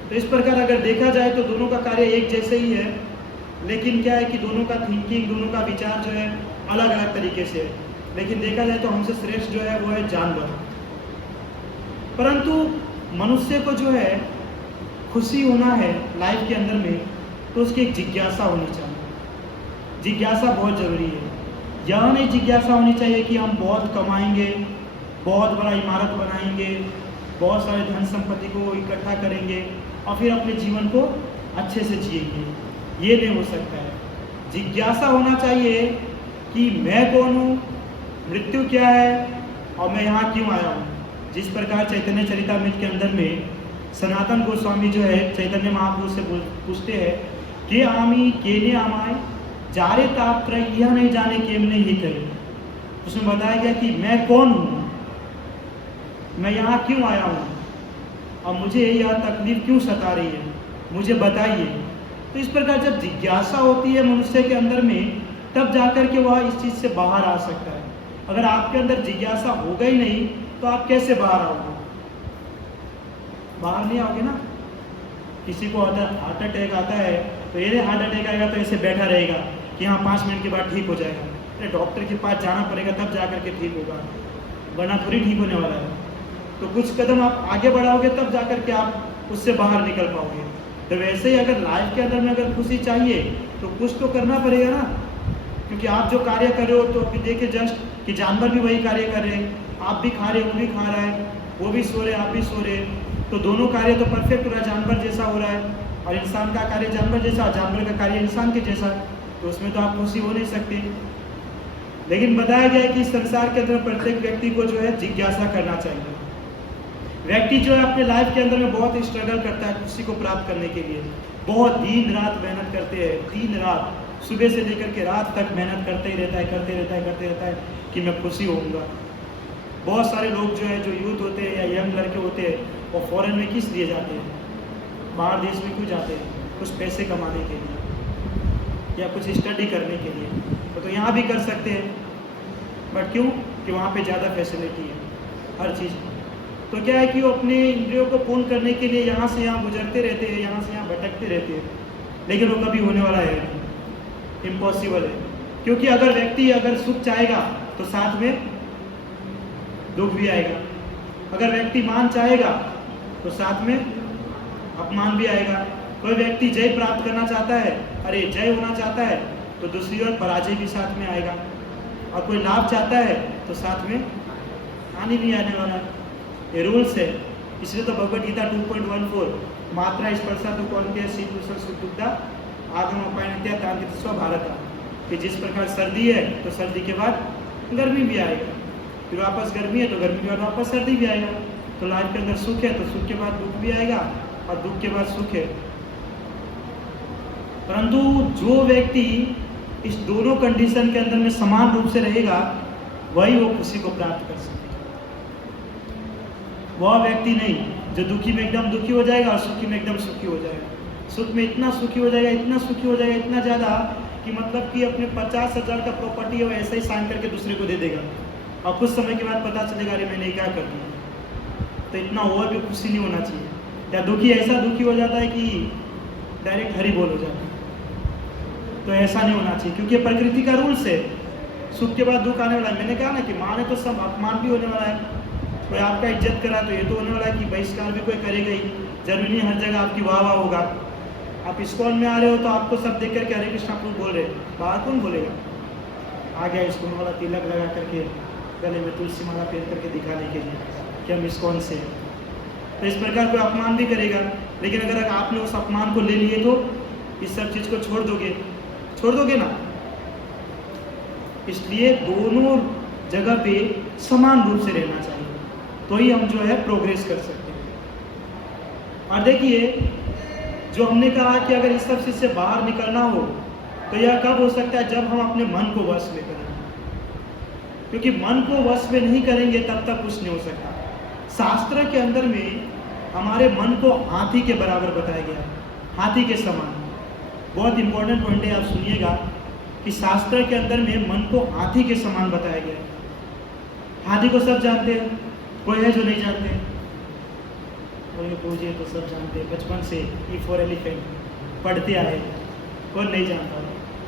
तो इस प्रकार अगर देखा जाए तो दोनों का कार्य एक जैसे ही है, लेकिन क्या है कि दोनों का थिंकिंग, दोनों का विचार जो है अलग अलग तरीके से है। लेकिन देखा जाए तो हमसे श्रेष्ठ जो है वो है जानवर। परंतु मनुष्य को जो है खुशी होना है लाइफ के अंदर में, तो उसकी एक जिज्ञासा होनी चाहिए। जिज्ञासा बहुत ज़रूरी है। यह नहीं जिज्ञासा होनी चाहिए कि हम बहुत कमाएंगे, बहुत बड़ा इमारत बनाएंगे, बहुत सारे धन संपत्ति को इकट्ठा करेंगे और फिर अपने जीवन को अच्छे से जिएंगे। ये नहीं हो सकता है। जिज्ञासा होना चाहिए कि मैं कौन हूँ, मृत्यु क्या है और मैं यहाँ क्यों आया हूँ। जिस प्रकार चैतन्य चरितामृत के अंदर में सनातन गोस्वामी जो है चैतन्य महाप्रभु से पूछते हैं कि आमी केने आमाय जारे ताप यह नहीं जाने केमने ही कहे। उसमें बताया गया कि मैं कौन हूँ, मैं यहाँ क्यों आया हूँ और मुझे यह तकलीफ क्यों सता रही है, मुझे बताइए। तो इस प्रकार जब जिज्ञासा होती है मनुष्य के अंदर में, तब जाकर के वह इस चीज़ से बाहर आ सकता है। अगर आपके अंदर जिज्ञासा होगा ही नहीं तो आप कैसे बाहर आओगे? बाहर नहीं आओगे ना। किसी को हार्ट अटैक आता है तो ये हार्ट अटैक आएगा तो ऐसे बैठा रहेगा कि हाँ 5 मिनट के बाद ठीक हो जाएगा। अरे डॉक्टर के पास जाना पड़ेगा तब जा करके ठीक होगा, वरना थोड़ी ठीक होने वाला है। तो कुछ कदम आप आगे बढ़ाओगे तब जा करके आप उससे बाहर निकल पाओगे। तो वैसे ही अगर लाइफ के अंदर में अगर खुशी चाहिए तो कुछ तो करना पड़ेगा ना। क्योंकि आप जो कार्य कर रहे हो तो अभी देखिए जस्ट कि जानवर भी वही कार्य कर रहे हैं, आप भी खा रहे, वो भी खा रहा है, वो भी सो रहे, आप भी सो रहे, तो दोनों कार्य तो परफेक्ट हो रहा है, जानवर जैसा हो रहा है। और इंसान का कार्य जानवर जैसा, जानवर का कार्य इंसान के जैसा, तो उसमें तो आप खुशी हो नहीं सकते। लेकिन बताया गया है कि संसार के अंदर प्रत्येक व्यक्ति को जो है जिज्ञासा करना चाहिए। व्यक्ति जो है अपने लाइफ के अंदर में बहुत स्ट्रगल करता है खुशी को प्राप्त करने के लिए, बहुत दिन रात मेहनत करते हैं, दिन रात सुबह से लेकर के रात तक मेहनत करते ही रहता है कि मैं खुशी होऊंगा। बहुत सारे लोग जो है, जो यूथ होते हैं या यंग लड़के होते हैं, वो फॉरेन में किस लिए जाते हैं, बाहर देश में क्यों जाते हैं? कुछ पैसे कमाने के लिए या कुछ स्टडी करने के लिए। तो यहाँ भी कर सकते हैं, बट क्यों? कि वहाँ पे ज़्यादा फैसिलिटी है हर चीज़। तो क्या है कि वो अपने इंद्रियों को पूर्ण करने के लिए यहाँ से यहाँ गुजरते रहते हैं, यहाँ से यहाँ भटकते रहते हैं, लेकिन वो कभी होने वाला है, इम्पॉसिबल है। क्योंकि अगर व्यक्ति अगर सुख चाहेगा तो साथ में दुख भी आएगा, अगर व्यक्ति मान चाहेगा तो साथ में अपमान भी आएगा। कोई व्यक्ति जय प्राप्त करना चाहता है, अरे जय होना चाहता है, तो दूसरी ओर पराजय भी साथ में आएगा। और कोई लाभ चाहता है तो साथ में हानि भी आने वाला है। ये रूल्स है। इसलिए तो भगवद गीता 2.14 मात्रा स्पर्शा तो कौन के शीतुषण सुखदुग्धा आगम उपाय नित्या तांत्रिक स्व भारत, कि जिस प्रकार सर्दी है तो सर्दी के बाद गर्मी भी आएगा, फिर वापस गर्मी है तो गर्मी के बाद वापस सर्दी भी आएगा। तो लाइफ के अंदर सुख है तो सुख के बाद दुख भी आएगा और दुख के बाद सुख है। परंतु जो व्यक्ति इस दोनों कंडीशन के अंदर में समान रूप से रहेगा, वही वो खुशी को प्राप्त कर सकता है। वह व्यक्ति नहीं जो दुखी में एकदम दुखी हो जाएगा और सुखी में एकदम सुखी हो जाएगा। सुख में इतना सुखी हो जाएगा, इतना सुखी हो जाएगा, इतना ज़्यादा कि मतलब कि अपने 50,000 का प्रॉपर्टी है वो ऐसे ही साइन करके दूसरे को दे देगा और कुछ समय के बाद पता चलेगा अरे मैंने क्या कर दिया। तो इतना और भी खुशी नहीं होना चाहिए। या दुखी ऐसा दुखी हो जाता है कि डायरेक्ट हरी बोल हो जाता है। तो ऐसा नहीं होना चाहिए, क्योंकि प्रकृति का रूल्स है, सुख के बाद दुख आने वाला है। मैंने कहा ना कि माने तो सब अपमान भी होने वाला है, कोई आपका इज्जत करा तो ये तो होने वाला है कि बहिष्कार भी कोई करेगा ही। जरूरी नहीं हर जगह आपकी वाह वाह होगा। आप स्कूल में आ रहे हो तो आपको सब देख करके हरे कृष्णा प्रभु बोल रहे, बाहर कौन बोलेगा? आ गया स्कूल वाला तिलक लगा करके, गले में तुलसी माला पहन करके दिखाने के लिए कि हम इस्कॉन से। तो इस प्रकार कोई अपमान भी करेगा, लेकिन अगर आपने उस अपमान को ले लिए तो इस सब चीज़ को छोड़ दोगे ना। इसलिए दोनों जगह पे समान रूप से रहना चाहिए, तो ही हम जो है प्रोग्रेस कर सकते हैं। और देखिए, जो हमने कहा कि अगर इस सब चीज़ से बाहर निकलना हो तो यह कब हो सकता है? जब हम अपने मन को वश में करेंगे, क्योंकि मन को वश में नहीं करेंगे तब तक कुछ नहीं हो सकता। शास्त्र के अंदर में हमारे मन को हाथी के बराबर बताया गया, हाथी के समान। बहुत इंपॉर्टेंट पॉइंट है, आप सुनिएगा कि शास्त्र के अंदर में मन को हाथी के समान बताया गया। हाथी को सब जानते हैं, कोई है जो नहीं जानते? कोई पूछिए तो सब जानते हैं, बचपन से ई फॉर एलिफेंट पढ़ते आए, कोई नहीं जानता।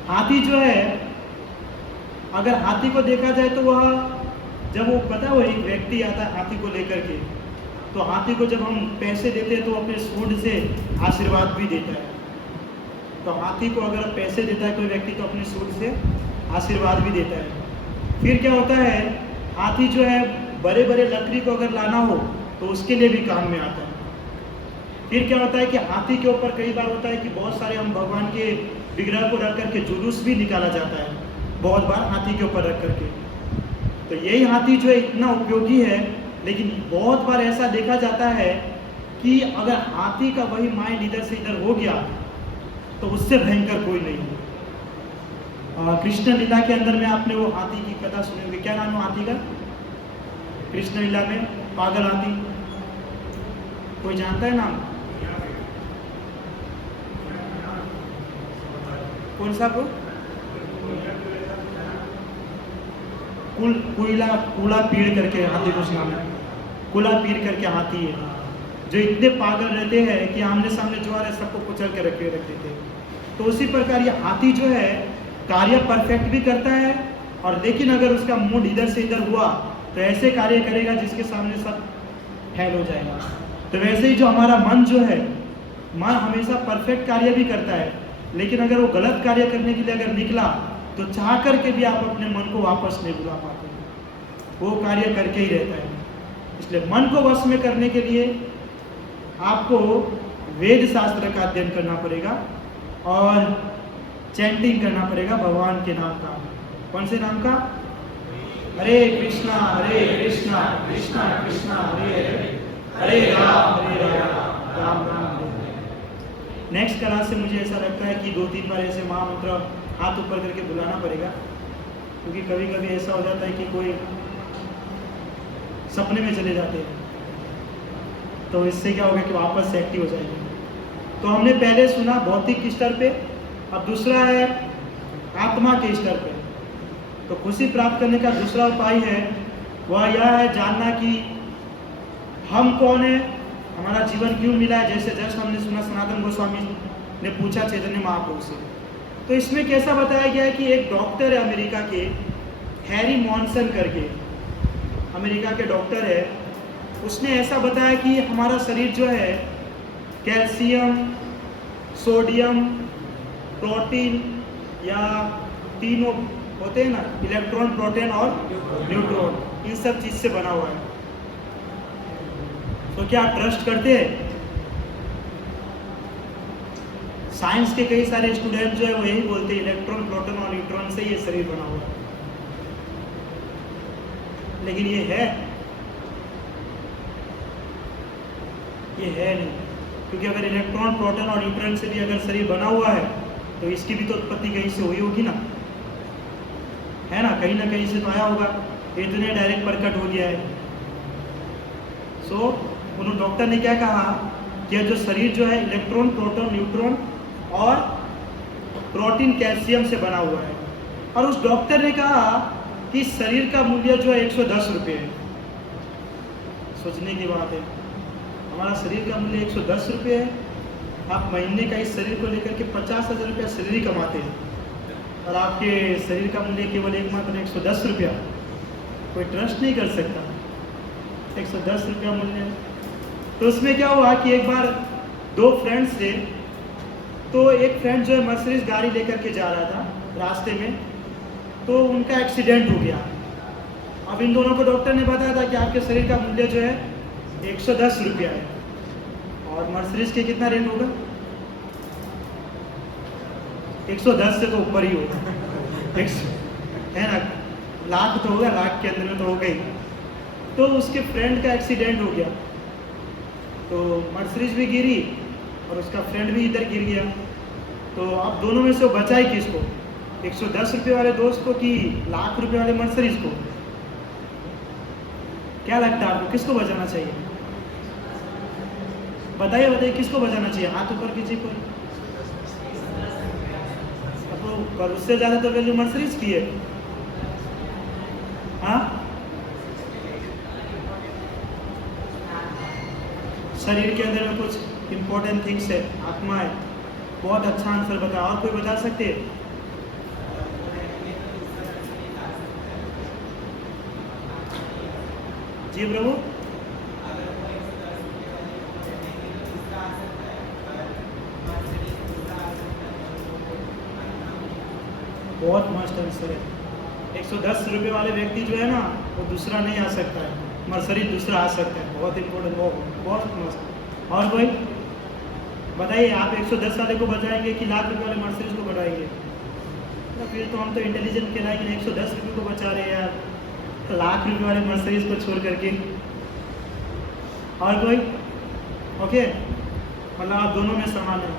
हाथी जो है, अगर हाथी को देखा जाए तो वह जब वो पता है वो एक व्यक्ति आता है हाथी को लेकर के, तो हाथी को जब हम पैसे देते हैं तो अपने सूंड से आशीर्वाद भी देता है। तो हाथी को अगर पैसे देता है कोई व्यक्ति तो अपने सूंड से आशीर्वाद भी देता है। फिर क्या होता है, हाथी जो है बड़े बड़े लकड़ी को अगर लाना हो तो उसके लिए भी काम में आता है। फिर क्या होता है कि हाथी के ऊपर कई बार होता है कि बहुत सारे हम भगवान के विग्रह को रख करके जुलूस भी निकाला जाता है, बहुत बार हाथी के ऊपर रख करके। तो यही हाथी जो है इतना उपयोगी है, लेकिन बहुत बार ऐसा देखा जाता है कि अगर हाथी का वही माइंड इधर से इधर हो गया तो उससे भयंकर कोई नहीं। कृष्ण लीला के अंदर में आपने वो हाथी की कथा सुनी होगी, क्या नाम है हाथी का? कृष्ण लीला में पागल हाथी, कोई जानता है नाम? कौन सा को? कुला पीड़ करके हाथी कुछ नाम है, कुला पीड़ करके हाथी है, जो इतने पागल रहते हैं कि आमने सामने जो आ रहे सबको कुचल के रख देते हैं। तो उसी प्रकार ये हाथी जो है कार्य परफेक्ट भी करता है, और लेकिन अगर उसका मूड इधर से इधर हुआ तो ऐसे कार्य करेगा जिसके सामने सब फेल हो जाएगा। तो वैसे ही जो हमारा मन जो है, मन हमेशा परफेक्ट कार्य भी करता है, लेकिन अगर वो गलत कार्य करने के लिए अगर निकला तो चाह करके भी आप अपने मन को वापस नहीं बुला पाते, वो कार्य करके ही रहता है। इसलिए मन को वश में करने के लिए आपको वेद शास्त्र का अध्ययन करना पड़ेगा और चैंटिंग करना पड़ेगा भगवान के नाम का। कौन से नाम का? हरे कृष्णा कृष्णा कृष्णा हरे हरे, हरे राम राम राम हरे। नेक्स्ट क्लास से मुझे ऐसा लगता है कि 2-3 बार ऐसे महामंत्र हाथ ऊपर करके बुलाना पड़ेगा, क्योंकि कभी कभी ऐसा हो जाता है कि कोई सपने में चले जाते हैं, तो इससे क्या होगा कि वापस से एक्टिव हो जाएंगे। तो हमने पहले सुना भौतिक स्तर पे, अब दूसरा है आत्मा के स्तर पे। तो खुशी प्राप्त करने का दूसरा उपाय है वह यह है जानना कि हम कौन है, हमारा जीवन क्यों मिला है। जैसे जस्ट हमने सुना सनातन गोस्वामी ने पूछा चैतन्य महाप्रभु से, तो इसमें कैसा बताया गया है कि एक डॉक्टर है अमेरिका के, हैरी मॉन्सन करके अमेरिका के डॉक्टर है, उसने ऐसा बताया कि हमारा शरीर जो है कैल्शियम, सोडियम, प्रोटीन या तीनों होते हैं ना, इलेक्ट्रॉन, प्रोटॉन और न्यूट्रॉन, इन सब चीज से बना हुआ है। तो क्या आप ट्रस्ट करते हैं? साइंस के कई सारे स्टूडेंट जो है वो यही बोलते हैं इलेक्ट्रॉन, प्रोटॉन और न्यूट्रॉन से ये शरीर बना हुआ है, लेकिन ये है नहीं, क्योंकि अगर इलेक्ट्रॉन, प्रोटॉन और न्यूट्रॉन से भी अगर शरीर बना हुआ है तो इसकी भी तो उत्पत्ति कहीं से हुई होगी ना, है ना, कहीं से तो आया होगा, ये तो नहीं डायरेक्ट प्रकट हो गया है। सो उन्होंने डॉक्टर ने क्या कहा कि जो शरीर जो है इलेक्ट्रॉन, प्रोटॉन, न्यूट्रॉन और प्रोटीन, कैल्शियम से बना हुआ है। और उस डॉक्टर ने कहा कि शरीर का मूल्य जो है 110 रुपये है। सोचने की बात है, हमारा शरीर का मूल्य 110 रुपये है। आप महीने का इस शरीर को लेकर के 50,000 रुपया सैलरी कमाते हैं, और आपके शरीर का मूल्य केवल एकमात्र 110 रुपया। कोई ट्रस्ट नहीं कर सकता, 110 रुपया मूल्य। तो उसमें क्या हुआ कि एक बार 2 फ्रेंड्स थे, तो एक फ्रेंड जो है मर्सिडीज गाड़ी लेकर के जा रहा था, रास्ते में तो उनका एक्सीडेंट हो गया। अब इन दोनों को डॉक्टर ने बताया था कि आपके शरीर का मूल्य जो है 110 रुपया है, और मर्सिडीज के कितना रेट होगा? 110 से तो ऊपर ही होगा, है ना, लाख तो होगा, लाख के अंदर में तो हो गई। तो उसके फ्रेंड का एक्सीडेंट हो गया, तो मर्सिडीज भी गिरी और उसका फ्रेंड भी इधर गिर गया। तो अब दोनों में से वो बचाए किसको? 110 रुपये वाले दोस्त को कि लाख रुपए वाले मर्सिडीज को? क्या लगता है आपको, किसको बचाना चाहिए? बताइए किसको बचाना चाहिए? हाथ ऊपर कीजिए कोई। अब उससे ज्यादा तो वैल्यू मर्सिडीज की है। हाँ, शरीर के अंदर में कुछ इंपॉर्टेंट थिंग्स है, आत्मा है। बहुत अच्छा आंसर बताया। और कोई बता सकते हैं? जी प्रभु। बहुत मस्त आंसर है। 110 रुपये वाले व्यक्ति जो है ना, वो दूसरा नहीं आ सकता है, मर्सरीज दूसरा आ सकता है। बहुत इंपॉर्टेंट, बहुत मस्त। और कोई बताइए, आप 110 वाले को बचाएंगे कि लाख रुपये वाले मर्सरीज को बढ़ाएंगे? तो फिर तो हम तो इंटेलिजेंट कहलाएंगे। 110 रुपये को बचा रहे हैं यार, तो लाख रुपये वाले मर्सरीज को छोड़ करके। और कोई? ओके, मतलब आप दोनों में समान है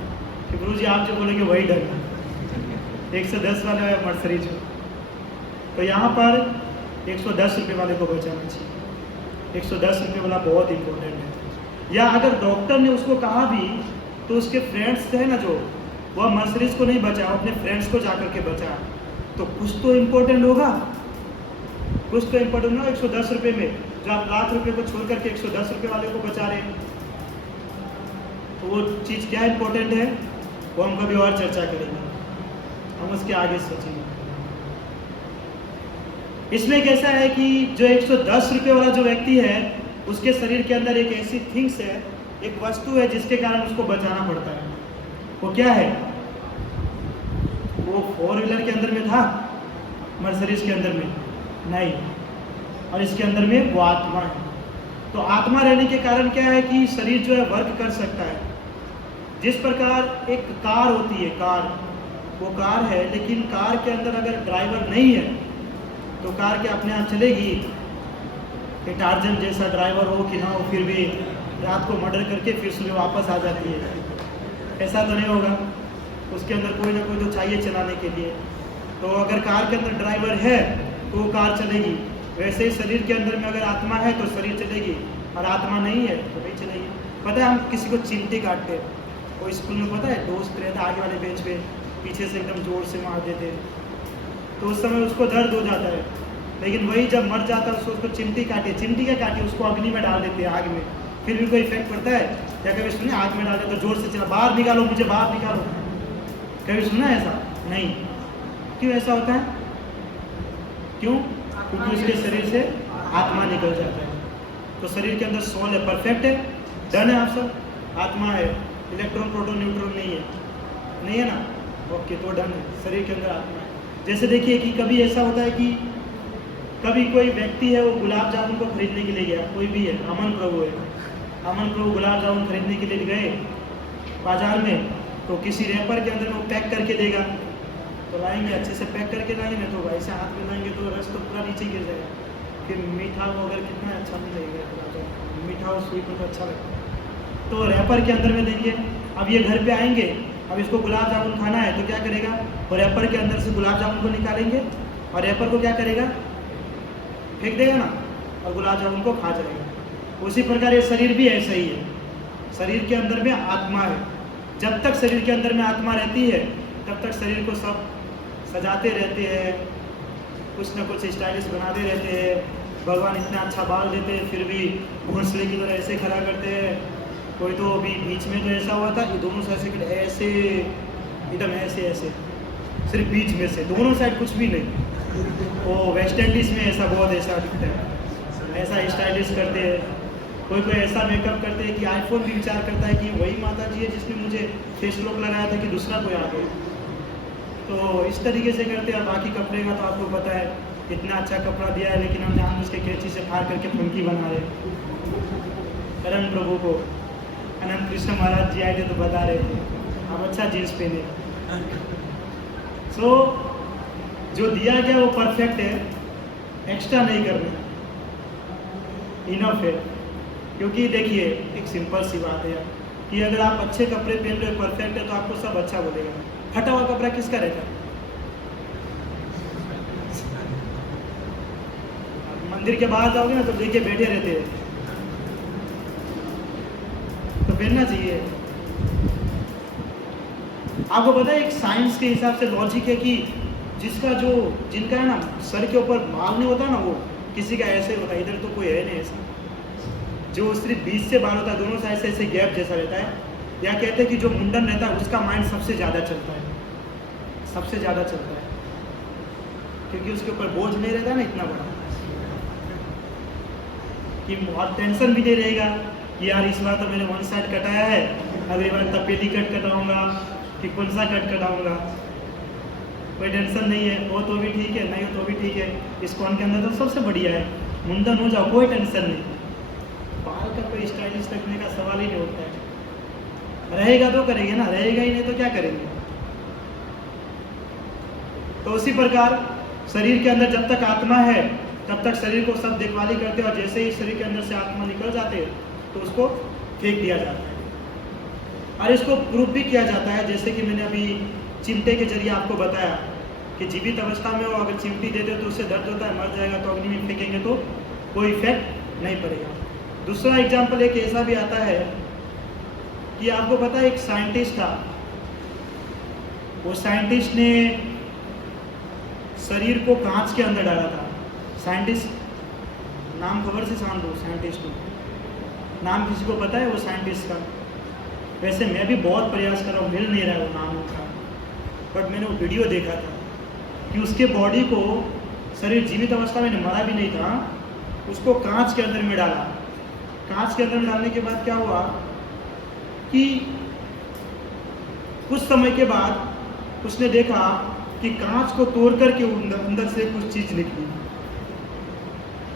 कि गुरु जी आप जो बोलेंगे वही डरना। 110 वाले मर्सरीज को, तो यहाँ पर 110 रुपये वाले को बचाना चाहिए। 110 रुपये वाला बहुत इंपॉर्टेंट है। या अगर डॉक्टर ने उसको कहा भी, तो उसके फ्रेंड्स है ना, जो वह मर्सरीज को नहीं बचा, अपने फ्रेंड्स को जा करके बचा, तो कुछ तो इम्पोर्टेंट होगा, कुछ तो इम्पोर्टेंट होगा 110 रुपये में। जो आप लाख रुपये को छोड़ करके 110 रुपये वाले को बचा रहे हैं, तो वो चीज़ क्या इम्पोर्टेंट है, वो हम कभी और चर्चा करेंगे, हम उसके आगे सोचेंगे। इसमें कैसा है कि जो 110 रुपये वाला जो व्यक्ति है, उसके शरीर के अंदर एक ऐसी थिंग्स है, एक वस्तु है जिसके कारण उसको बचाना पड़ता है। वो क्या है? वो 4 व्हीलर के अंदर में था, मर्सरीज के अंदर में नहीं, और इसके अंदर में वो आत्मा है। तो आत्मा रहने के कारण क्या है कि शरीर जो है वर्क कर सकता है। जिस प्रकार एक कार होती है, कार वो कार है, लेकिन कार के अंदर अगर ड्राइवर नहीं है तो कार क्या अपने आप चलेगी? एक टार्जन जैसा ड्राइवर हो कि ना हो, फिर भी रात को मर्डर करके फिर सुबह वापस आ जाती है, ऐसा तो नहीं होगा। उसके अंदर कोई ना कोई तो चाहिए चलाने के लिए। तो अगर कार के अंदर ड्राइवर है तो वो कार चलेगी। वैसे ही शरीर के अंदर में अगर आत्मा है तो शरीर चलेगी, और आत्मा नहीं है तो नहीं चलेगी। पता है, हम किसी को चिमटी काटते, वो स्कूल में पता है दोस्त रहता आगे वाले बेंच पे, पीछे से एकदम जोर से मार देते, तो उस समय उसको दर्द हो जाता है। लेकिन वही जब मर जाता है, उसको चिमटी काटी, चिमटी क्या काटी, उसको अग्नि में डाल देते हैं, आग में, फिर भी कोई इफेक्ट पड़ता है? या कभी सुने आग में डाल देते तो जोर से चला, बाहर निकालो मुझे, बाहर निकालो, कभी सुना ऐसा? नहीं। क्यों ऐसा होता है? क्यों? क्योंकि उसके शरीर से आत्मा निकल जाता है। तो शरीर के अंदर सोल है, परफेक्ट है, डन है, आप सब, आत्मा है, इलेक्ट्रॉन प्रोटॉन न्यूट्रॉन नहीं है, नहीं है ना? ओके, तो डन है, शरीर के अंदर आत्मा है। जैसे देखिए कि कभी ऐसा होता है कि कभी कोई व्यक्ति है, वो गुलाब जामुन को खरीदने के लिए गया, कोई भी है, अमन प्रभु है, अमन प्रभु गुलाब जामुन खरीदने के लिए गए बाजार में, तो किसी रैपर के अंदर वो पैक करके देगा, तो लाएंगे, अच्छे से पैक करके लाएंगे, तो ऐसे हाथ में लाएंगे तो रस तो पूरा नीचे गिर जाएगा। फिर मीठा वगैरह कितना अच्छा नहीं लगेगा गुलाब जामुन, मीठा और स्वीट तो अच्छा लगता है। तो रैपर के अंदर में देंगे। अब ये घर पे आएंगे, अब इसको गुलाब जामुन खाना है तो क्या करेगा, वो रैपर के अंदर से गुलाब जामुन को निकालेंगे, और रैपर को क्या करेगा, फेंक देगा ना, और गुलाब जामुन को खा जाएगा। उसी प्रकार ये शरीर भी ऐसा ही है, शरीर के अंदर में आत्मा है। जब तक शरीर के अंदर में आत्मा रहती है, तब तक शरीर को सब सजाते रहते हैं, कुछ ना कुछ स्टाइलिश बनाते रहते हैं। भगवान इतना अच्छा बाल देते हैं, फिर भी घोंसले की तरह ऐसे खड़ा करते हैं। कोई तो अभी बीच में तो ऐसा हुआ था कि दोनों साइड से ऐसे, एकदम ऐसे ऐसे, सिर्फ बीच में से, दोनों साइड कुछ भी नहीं। वो वेस्ट इंडीज़ में ऐसा बहुत ऐसा दिखता है, ऐसा स्टाइलिश करते हैं। कोई ऐसा मेकअप करते हैं कि आईफोन भी विचार करता है कि वही माता जी है जिसने मुझे फेस लॉक लगाया था कि दूसरा कोई आ गया। तो इस तरीके से करते हैं। बाकी कपड़े का तो आपको पता है, इतना अच्छा कपड़ा दिया है, लेकिन हम जान उसके कैंची से फाड़ करके फंकी बना रहे। करण प्रभु को अनंत कृष्ण महाराज जी आए थे तो बता रहे थे आप अच्छा जीन्स पहने। सो जो दिया गया वो परफेक्ट है, एक्स्ट्रा नहीं करना, इनफ है। क्योंकि देखिए एक सिंपल सी बात है कि अगर आप अच्छे कपड़े पहन रहे हो, परफेक्ट है, तो आपको सब अच्छा बोलेगा। फटा हुआ कपड़ा किसका रहता है? मंदिर के बाहर जाओगे ना तो लेके बैठे रहते हैं, तो पहनना चाहिए। आपको पता है एक साइंस के हिसाब से लॉजिक है कि जिनका है ना सर के ऊपर बाल नहीं होता ना, वो किसी का ऐसे होता है, इधर तो कोई है नहीं ऐसा। जो सिर्फ बीच से बाल होता है, दोनों साइड से ऐसे गैप जैसा रहता है। या कहते हैं कि जो मुंडन रहता है उसका माइंड सबसे ज़्यादा चलता है, सबसे ज़्यादा चलता है, क्योंकि उसके ऊपर बोझ नहीं रहता ना इतना बड़ा, कि बहुत टेंशन भी नहीं रहेगा कि यार इस बार तो मैंने वन साइड कटाया है, अगली बार तपेली कट कटाऊंगा कि कौन सा कट कटाऊंगा। कोई टेंशन नहीं है, हो तो भी ठीक है, नहीं हो तो भी ठीक है, इस्कॉन के अंदर तो सबसे बढ़िया है, मुंडन हो जाओ, कोई टेंशन नहीं। बाल का कोई स्टाइलिश रखने का सवाल ही नहीं होता है। रहेगा तो करेंगे ना, रहेगा ही नहीं तो क्या करेंगे। तो उसी प्रकार शरीर के अंदर जब तक आत्मा है तब तक शरीर को सब देखभाली करते हैं, और जैसे ही शरीर के अंदर से आत्मा निकल जाते हैं तो उसको फेंक दिया जाता है। और इसको प्रूफ भी किया जाता है, जैसे कि मैंने अभी चिमटे के जरिए आपको बताया कि जीवित अवस्था में वो अगर चिमटी देते तो उससे दर्द होता है, मर जाएगा, तो अग्नि में फेंकेंगे तो कोई इफेक्ट नहीं पड़ेगा। दूसरा एग्जाम्पल एक ऐसा भी आता है कि आपको पता है एक साइंटिस्ट था, वो साइंटिस्ट ने शरीर को कांच के अंदर डाला था। साइंटिस्ट नाम खबर से जान दो, साइंटिस्ट को नाम किसी को पता है वो साइंटिस्ट का? वैसे मैं भी बहुत प्रयास कर रहा हूँ, मिल नहीं रहा है वो नाम उसका, बट मैंने वो वीडियो देखा था कि उसके बॉडी को, शरीर जीवित अवस्था में मरा भी नहीं था, उसको कांच के अंदर में डाला। कांच के अंदर में डालने के बाद क्या हुआ कि कुछ समय के बाद उसने देखा कि कांच को तोड़ करके अंदर से कुछ चीज़ निकली,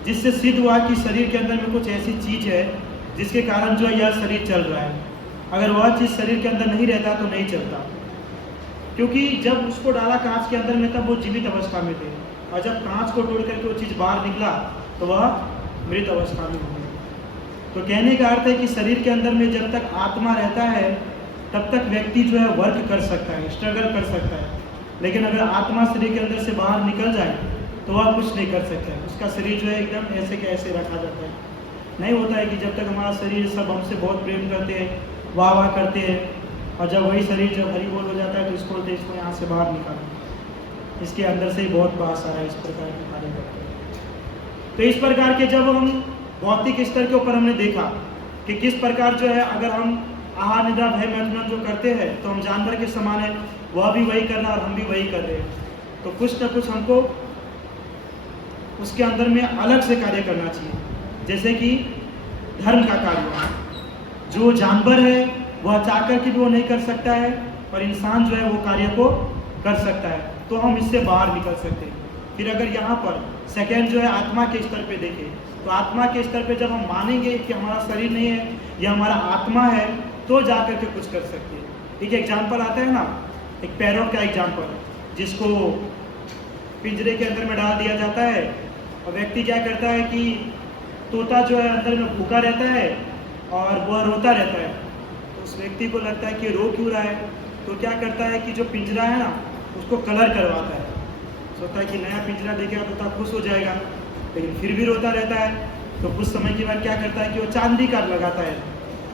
जिससे सिद्ध हुआ कि शरीर के अंदर में कुछ ऐसी चीज़ है जिसके कारण जो है यह शरीर चल रहा है। अगर वह चीज़ शरीर के अंदर नहीं रहता तो नहीं चलता, क्योंकि जब उसको डाला कांच के अंदर में तब वो जीवित अवस्था में थे, और जब कांच को तोड़ करके वो चीज़ बाहर निकला तो वह मृत अवस्था में हो गई। तो कहने का अर्थ है कि शरीर के अंदर में जब तक आत्मा रहता है तब तक व्यक्ति जो है वर्क कर सकता है, स्ट्रगल कर सकता है, लेकिन अगर आत्मा शरीर के अंदर से बाहर निकल जाए तो वह कुछ नहीं कर सकता है। उसका शरीर जो है एकदम ऐसे के ऐसे रखा जाता है। नहीं होता है कि जब तक हमारा शरीर सब हमसे बहुत प्रेम करते हैं, वाह वाह करते हैं, और जब वही शरीर जब हरी बोल हो जाता है तो इसको बोलते हैं इसको यहाँ से बाहर निकालो, इसके अंदर से ही बहुत बास आ रहा है, इस प्रकार के कार्य करते हैं। तो इस प्रकार के जब हम भौतिक स्तर के ऊपर हमने देखा कि किस प्रकार जो है अगर हम आहार निद्रा भय मंथन जो करते हैं तो हम जानवर के समान है, वह भी वही कर रहा है और हम भी वही कर रहे हैं। तो कुछ ना कुछ हमको उसके अंदर में अलग से कार्य करना चाहिए, जैसे कि धर्म का कार्य। जो जानवर है वह चाह कर के भी वो नहीं कर सकता है, और इंसान जो है वो कार्य को कर सकता है, तो हम इससे बाहर निकल सकते हैं। फिर अगर यहाँ पर सेकेंड जो है आत्मा के स्तर पे देखें, तो आत्मा के स्तर पे जब हम मानेंगे कि हमारा शरीर नहीं है, यह हमारा आत्मा है, तो जा कर के कुछ कर सकते हैं। एक एग्जाम्पल आता है ना, एक पैरोट का एग्जाम्पल, जिसको पिंजरे के अंदर में डाल दिया जाता है, और व्यक्ति क्या करता है कि तोता जो है अंदर में भूखा रहता है और वह रोता रहता है, तो उस व्यक्ति को लगता है कि रो क्यों रहा है, तो क्या करता है कि जो पिंजरा है ना उसको कलर करवाता है, सोचता है कि नया पिंजरा देखेगा तोता खुश हो जाएगा, लेकिन फिर भी रोता रहता है। तो कुछ समय के बाद क्या करता है कि वो चांदी का लगाता है,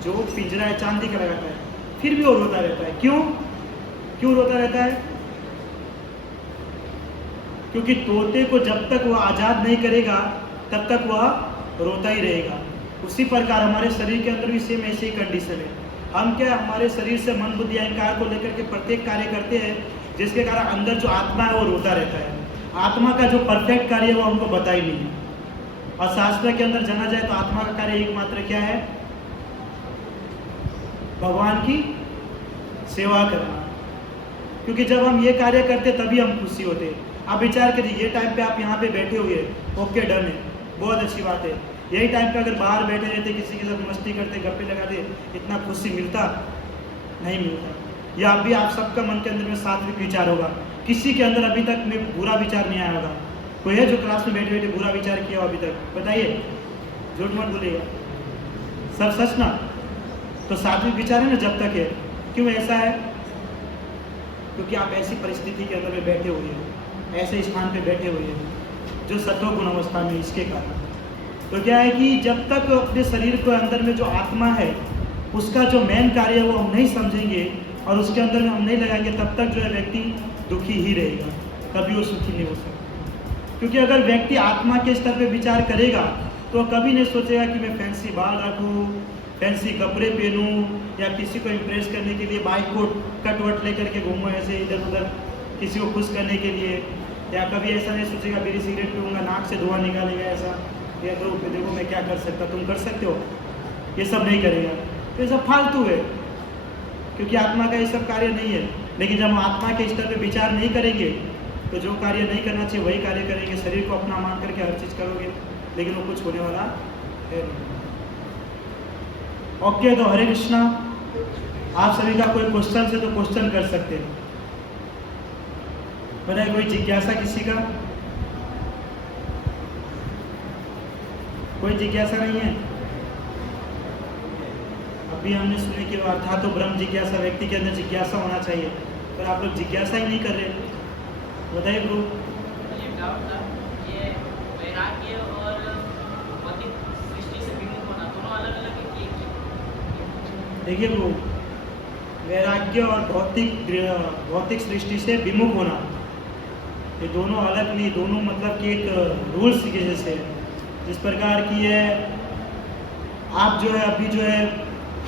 जो पिंजरा है चांदी का लगाता है, फिर भी वो रोता रहता है। क्यों रोता रहता है? क्योंकि तोते को जब तक वह आज़ाद नहीं करेगा तब तक वह रोता ही रहेगा। उसी प्रकार हमारे शरीर के अंदर भी सेम ऐसी ही कंडीशन है। हम क्या हमारे शरीर से मन बुद्धि अहंकार को लेकर के प्रत्येक कार्य करते हैं, जिसके कारण अंदर जो आत्मा है वो रोता रहता है। आत्मा का जो परफेक्ट कार्य है वो हमको पता ही नहीं है। और शास्त्र के अंदर जाना जाए तो आत्मा का कार्य एकमात्र क्या है? भगवान की सेवा करना। क्योंकि जब हम ये कार्य करते तभी हम खुशी होते हैं। आप विचार करिए, ये टाइम पे आप यहाँ पे बैठे हुए, ओके डन है, बहुत अच्छी बात है। यही टाइम पे अगर बाहर बैठे रहते, किसी के साथ मस्ती करते, गप्पे लगाते, इतना खुशी मिलता? नहीं मिलता। या अभी आप सबका मन के अंदर में सात्विक विचार होगा, किसी के अंदर अभी तक में बुरा विचार नहीं आया होगा। कोई है जो क्लास में बैठे बैठे बुरा विचार किया हो अभी तक? बताइए, झूठ मत बोलिएगा, सब सच ना? तो सात्विक विचार है ना जब तक है। क्यों ऐसा है? क्योंकि आप ऐसी परिस्थिति के अंदर में बैठे हुए हैं, ऐसे स्थान पे बैठे हुए हैं जो सत्वगुण अवस्था में, इसके कारण। तो क्या है कि जब तक अपने शरीर के अंदर में जो आत्मा है उसका जो मेन कार्य है वो हम नहीं समझेंगे और उसके अंदर में हम नहीं लगाएंगे, तब तक जो है व्यक्ति दुखी ही रहेगा, कभी वो सुखी नहीं हो सकता। क्योंकि अगर व्यक्ति आत्मा के स्तर पे विचार करेगा तो कभी नहीं सोचेगा कि मैं फैंसी बाल रखूँ, फैंसी कपड़े पहनूँ, या किसी को इम्प्रेस करने के लिए बाइक को कट-वट लेकर के घूमूँ ऐसे इधर उधर किसी को खुश करने के लिए। या कभी ऐसा नहीं सोचेगा बीड़ी सिगरेट पीऊँगा, नाक से धुआं निकालेगा ऐसा, या तो देखो मैं क्या कर सकता, तुम कर सकते हो, ये सब नहीं करेगा। तो ये सब फालतू है, क्योंकि आत्मा का ये सब कार्य नहीं है। लेकिन जब हम आत्मा के स्तर पे विचार नहीं करेंगे तो जो कार्य नहीं करना चाहिए वही कार्य करेंगे, शरीर को अपना मान करके हर चीज़ करोगे, लेकिन वो कुछ होने वाला है नहीं। ओके, तो हरे कृष्णा। आप सभी का कोई क्वेश्चन है तो क्वेश्चन कर सकते हैं। बताए कोई जिज्ञासा किसी का? कोई जिज्ञासा नहीं है? अभी हमने सुने कि अर्थात तो ब्रह्म जिज्ञासा, व्यक्ति के अंदर जिज्ञासा होना चाहिए, पर आप लोग जिज्ञासा ही नहीं कर रहे। बताइए ब्रो। ये डाउट था, ये वैराग्य और भौतिक सृष्टि से विमुख होना दोनों अलग अलग है कि एक ही? देखिए ब्रो, वैराग्य और भौतिक सृष्टि से विमुख होना, ये दोनों अलग नहीं, दोनों मतलब कि एक रूल्स के जैसे है। जिस प्रकार की है, आप जो है अभी जो है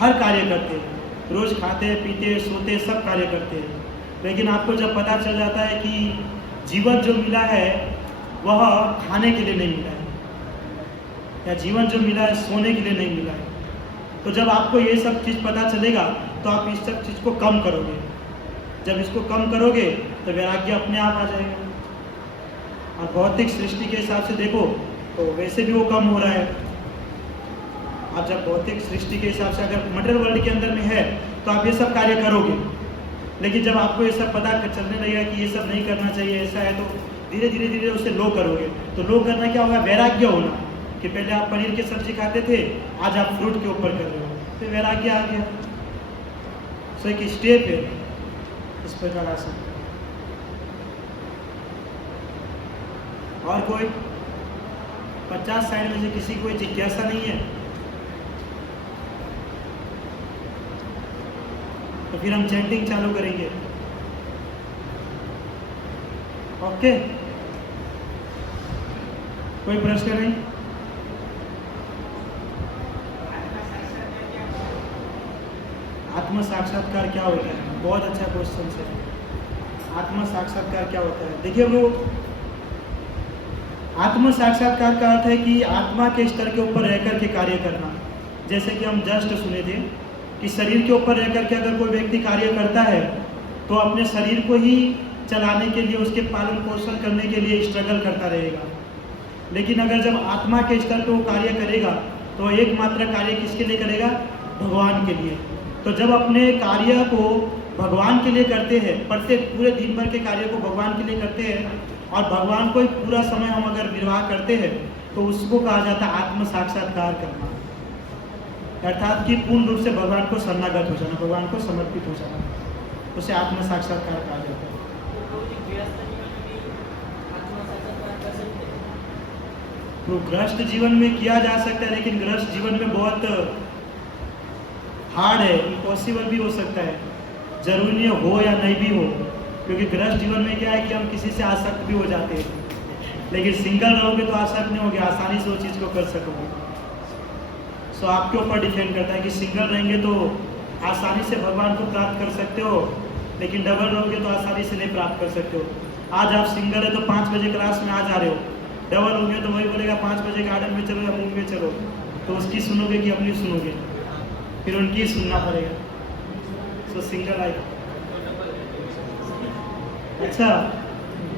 हर कार्य करते हैं, रोज खाते पीते सोते सब कार्य करते हैं, लेकिन आपको जब पता चल जाता है कि जीवन जो मिला है वह खाने के लिए नहीं मिला है, या जीवन जो मिला है सोने के लिए नहीं मिला है, तो जब आपको ये सब चीज़ पता चलेगा तो आप इस सब चीज़ को कम करोगे। जब इसको कम करोगे तो वैराग्य अपने आप आ जाएगा। और भौतिक सृष्टि के हिसाब से देखो तो वैसे भी वो कम हो रहा है। आप जब भौतिक सृष्टि के हिसाब से अगर मटेरियल वर्ल्ड के अंदर में है तो आप ये सब कार्य करोगे, लेकिन जब आपको ये सब पता चलने लगेगा कि ये सब नहीं करना चाहिए, ऐसा है, तो धीरे धीरे धीरे उसे लो करोगे। तो लो करना क्या होगा? वैराग्य होना, कि पहले आप पनीर की सब्जी खाते थे, आज आप फ्रूट के ऊपर कर रहे हो, तो वैराग्य आ गया। सो एक स्टेप है इस प्रकार से। और कोई 50-60 में से किसी कोई जिज्ञासा नहीं है? तो फिर हम चैंटिंग चालू करेंगे। ओके, कोई प्रश्न नहीं? आत्म साक्षात्कार क्या होता है? बहुत अच्छा क्वेश्चन है। आत्म साक्षात्कार क्या होता है? देखिए वो आत्म साक्षात्कार का अर्थ है कि आत्मा के स्तर के ऊपर रहकर के कार्य करना। जैसे कि हम जस्ट सुने थे कि शरीर के ऊपर रहकर के अगर कोई व्यक्ति कार्य करता है तो अपने शरीर को ही चलाने के लिए, उसके पालन पोषण करने के लिए स्ट्रगल करता रहेगा। लेकिन अगर जब आत्मा के स्तर पर वो कार्य करेगा तो एकमात्र कार्य किसके लिए करेगा? भगवान के लिए। तो जब अपने कार्य को भगवान के लिए करते हैं, प्रत्येक पूरे दिन भर के कार्य को भगवान के लिए करते हैं और भगवान को ही पूरा समय हम अगर निर्वाह करते हैं तो उसको कहा जाता है आत्म साक्षात्कार करना। अर्थात कि पूर्ण रूप से भगवान को शरणागत हो जाना, भगवान को समर्पित हो जाना, उसे आत्म साक्षात्कार कहा जाता है। तो गृहस्थ जीवन में किया जा सकता है, लेकिन गृहस्थ जीवन में बहुत हार्ड है, इम्पॉसिबल भी हो सकता है। जरूरी नहीं हो या नहीं भी हो, क्योंकि गृहस्थ जीवन में क्या है कि हम किसी से आसक्त भी हो जाते हैं, लेकिन सिंगल रहोगे तो आसक्त नहीं होगे, आसानी से वो चीज़ को कर सकोगे। सो आपके ऊपर डिपेंड करता है कि सिंगल रहेंगे तो आसानी से भगवान को प्राप्त कर सकते हो, लेकिन डबल रहोगे तो आसानी से नहीं प्राप्त कर सकते हो। आज आप सिंगल है तो 5 बजे क्लास में आ जा रहे हो, डबल हो गए तो वही बोलेगा 5 बजे गार्डन में चलो या मूव में चलो, तो उसकी सुनोगे कि अपनी सुनोगे? फिर उनकी सुनना पड़ेगा। सो सिंगल लाइफ। अच्छा,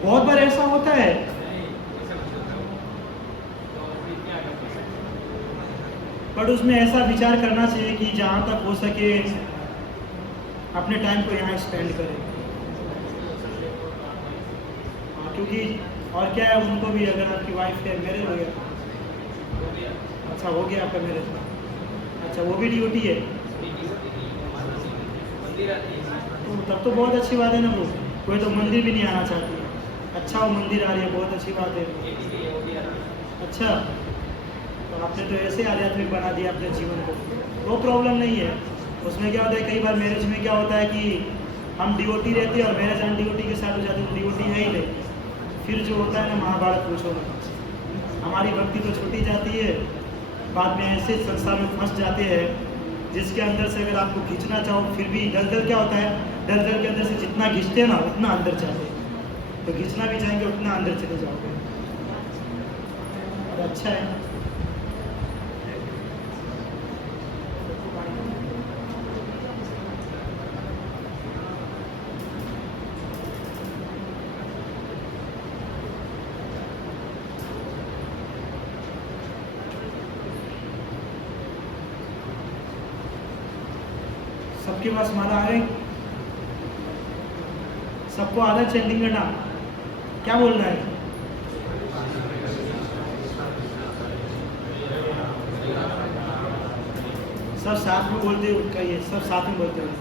बहुत बार ऐसा होता है। पर उसमें ऐसा विचार करना चाहिए कि जहाँ तक हो सके अपने टाइम को यहाँ स्पेंड करें। क्योंकि और क्या है, उनको भी अगर आपकी वाइफ है, मैरिज हो गया, अच्छा हो गया आपका मैरिज, अच्छा वो भी ड्यूटी है, तो तब तो बहुत अच्छी बात है ना। वो कोई तो मंदिर भी नहीं आना चाहती, अच्छा वो मंदिर आ रही है, बहुत अच्छी बात है। अच्छा, तो आपने तो ऐसे आध्यात्मिक बना दिया अपने जीवन को, वो प्रॉब्लम नहीं है। उसमें क्या होता है, कई बार मैरिज में क्या होता है कि हम ड्यूटी रहती है और मैरिज अन ड्यूटी के साथ हो जाती है, तो ड्यूटी है ही नहीं। फिर जो होता है ना, महाभारत पूछो, हमारी भक्ति तो छूटी जाती है, बाद में ऐसे संसार में फंस जाते हैं जिसके अंदर से अगर आपको खींचना चाहो फिर भी डर क्या होता है, डर के अंदर से जितना खींचते हैं ना उतना अंदर जाते हैं, तो खींचना भी चाहेंगे उतना अंदर चले जाओगे। और अच्छा है। सबके पास माला आ गई? सबको आधा चैंटिंग करना, क्या बोलना है? सब साथ में बोलते हुए कहिए, सब साथ में बोलते हुए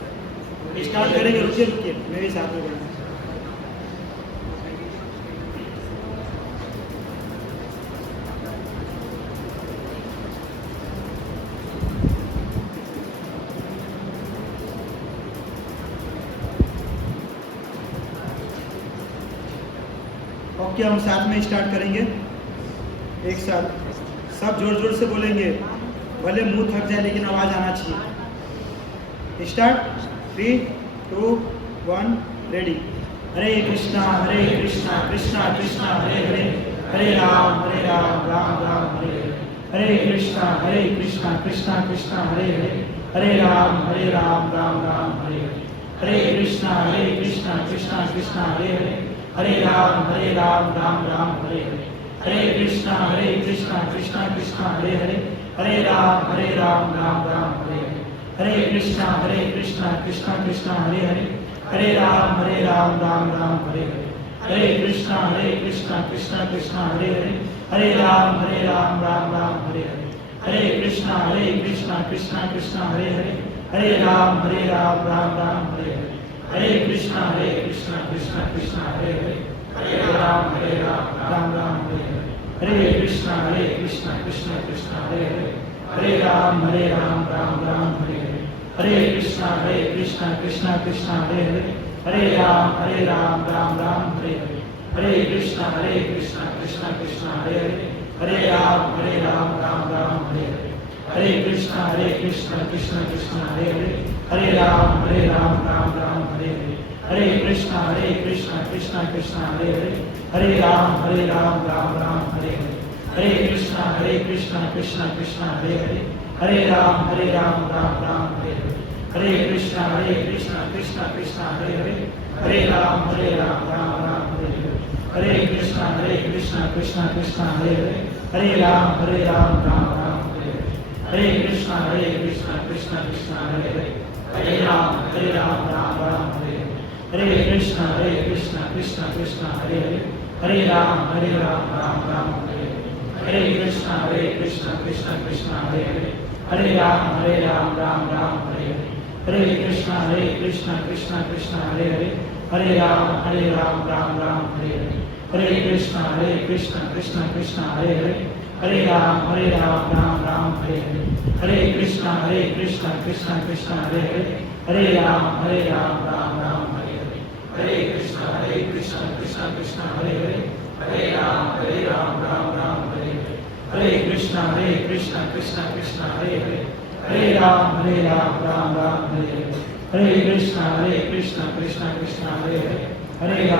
स्टार्ट करेंगे। रुकिए रुकिए, मैं भी साथ में बोलूँगा। ओके, हम साथ में स्टार्ट करेंगे एक साथ। सब जोर जोर से बोलेंगे, भले मुंह थक जाए लेकिन आवाज आना चाहिए। Start, 3, 2, 1, ready. हरे कृष्णा कृष्णा कृष्णा हरे हरे, हरे राम राम राम हरे हरे। हरे कृष्णा कृष्णा कृष्णा हरे हरे, हरे राम राम राम हरे हरे। हरे कृष्णा कृष्णा कृष्णा हरे हरे, हरे राम राम हरे हरे। हरे कृष्णा कृष्णा कृष्णा हरे हरे, हरे राम राम हरे हरे। हरे कृष्णा कृष्णा कृष्णा हरे हरे, हरे राम राम हरे हरे। हरे कृष्णा कृष्णा कृष्णा हरे हरे, हरे राम राम हरे हरे। हरे कृष्णा कृष्णा कृष्णा हरे हरे, हरे राम राम हरे हरे। हरे कृष्णा कृष्णा कृष्णा हरे हरे, हरे राम राम हरे हरे। हरे कृष्णा कृष्णा कृष्णा हरे हरे, हरे राम राम हरे हरे। हरे कृष्णा कृष्णा कृष्णा हरे हरे, हरे राम राम हरे हरे। हरे कृष्णा कृष्णा कृष्णा हरे हरे, हरे राम राम हरे हरे। हरे कृष्णा कृष्णा कृष्णा हरे हरे, हरे राम राम हरे हरे। हरे कृष्णा कृष्णा कृष्णा हरे हरे, हरे राम राम हरे हरे। हरे कृष्णा कृष्णा कृष्णा हरे हरे, हरे राम राम हरे हरे। हरे कृष्णा कृष्णा कृष्णा हरे हरे, हरे राम राम हरे हरे। हरे कृष्णा कृष्णा कृष्णा हरे हरे, हरे राम राम हरे हरे। हरे कृष्णा कृष्णा कृष्णा हरे हरे, हरे राम राम हरे हरे। हरे कृष्णा कृष्णा कृष्णा हरे हरे, हरे राम राम हरे हरे। हरे कृष्णा कृष्णा कृष्णा हरे हरे, हरे राम राम हरे हरे। हरे कृष्णा कृष्णा कृष्णा हरे हरे, हरे राम राम हरे हरे। हरे कृष्णा कृष्णा कृष्णा हरे हरे, हरे राम राम हरे हरे। हरे कृष्णा कृष्णा कृष्णा हरे हरे, हरे राम राम हरे हरे। हरे कृष्णा कृष्णा कृष्णा हरे हरे, हरे राम राम हरे हरे। हरे कृष्णा कृष्णा कृष्णा हरे हरे, हरे राम राम हरे हरे। हरे कृष्णा कृष्णा कृष्णा हरे हरे, हरे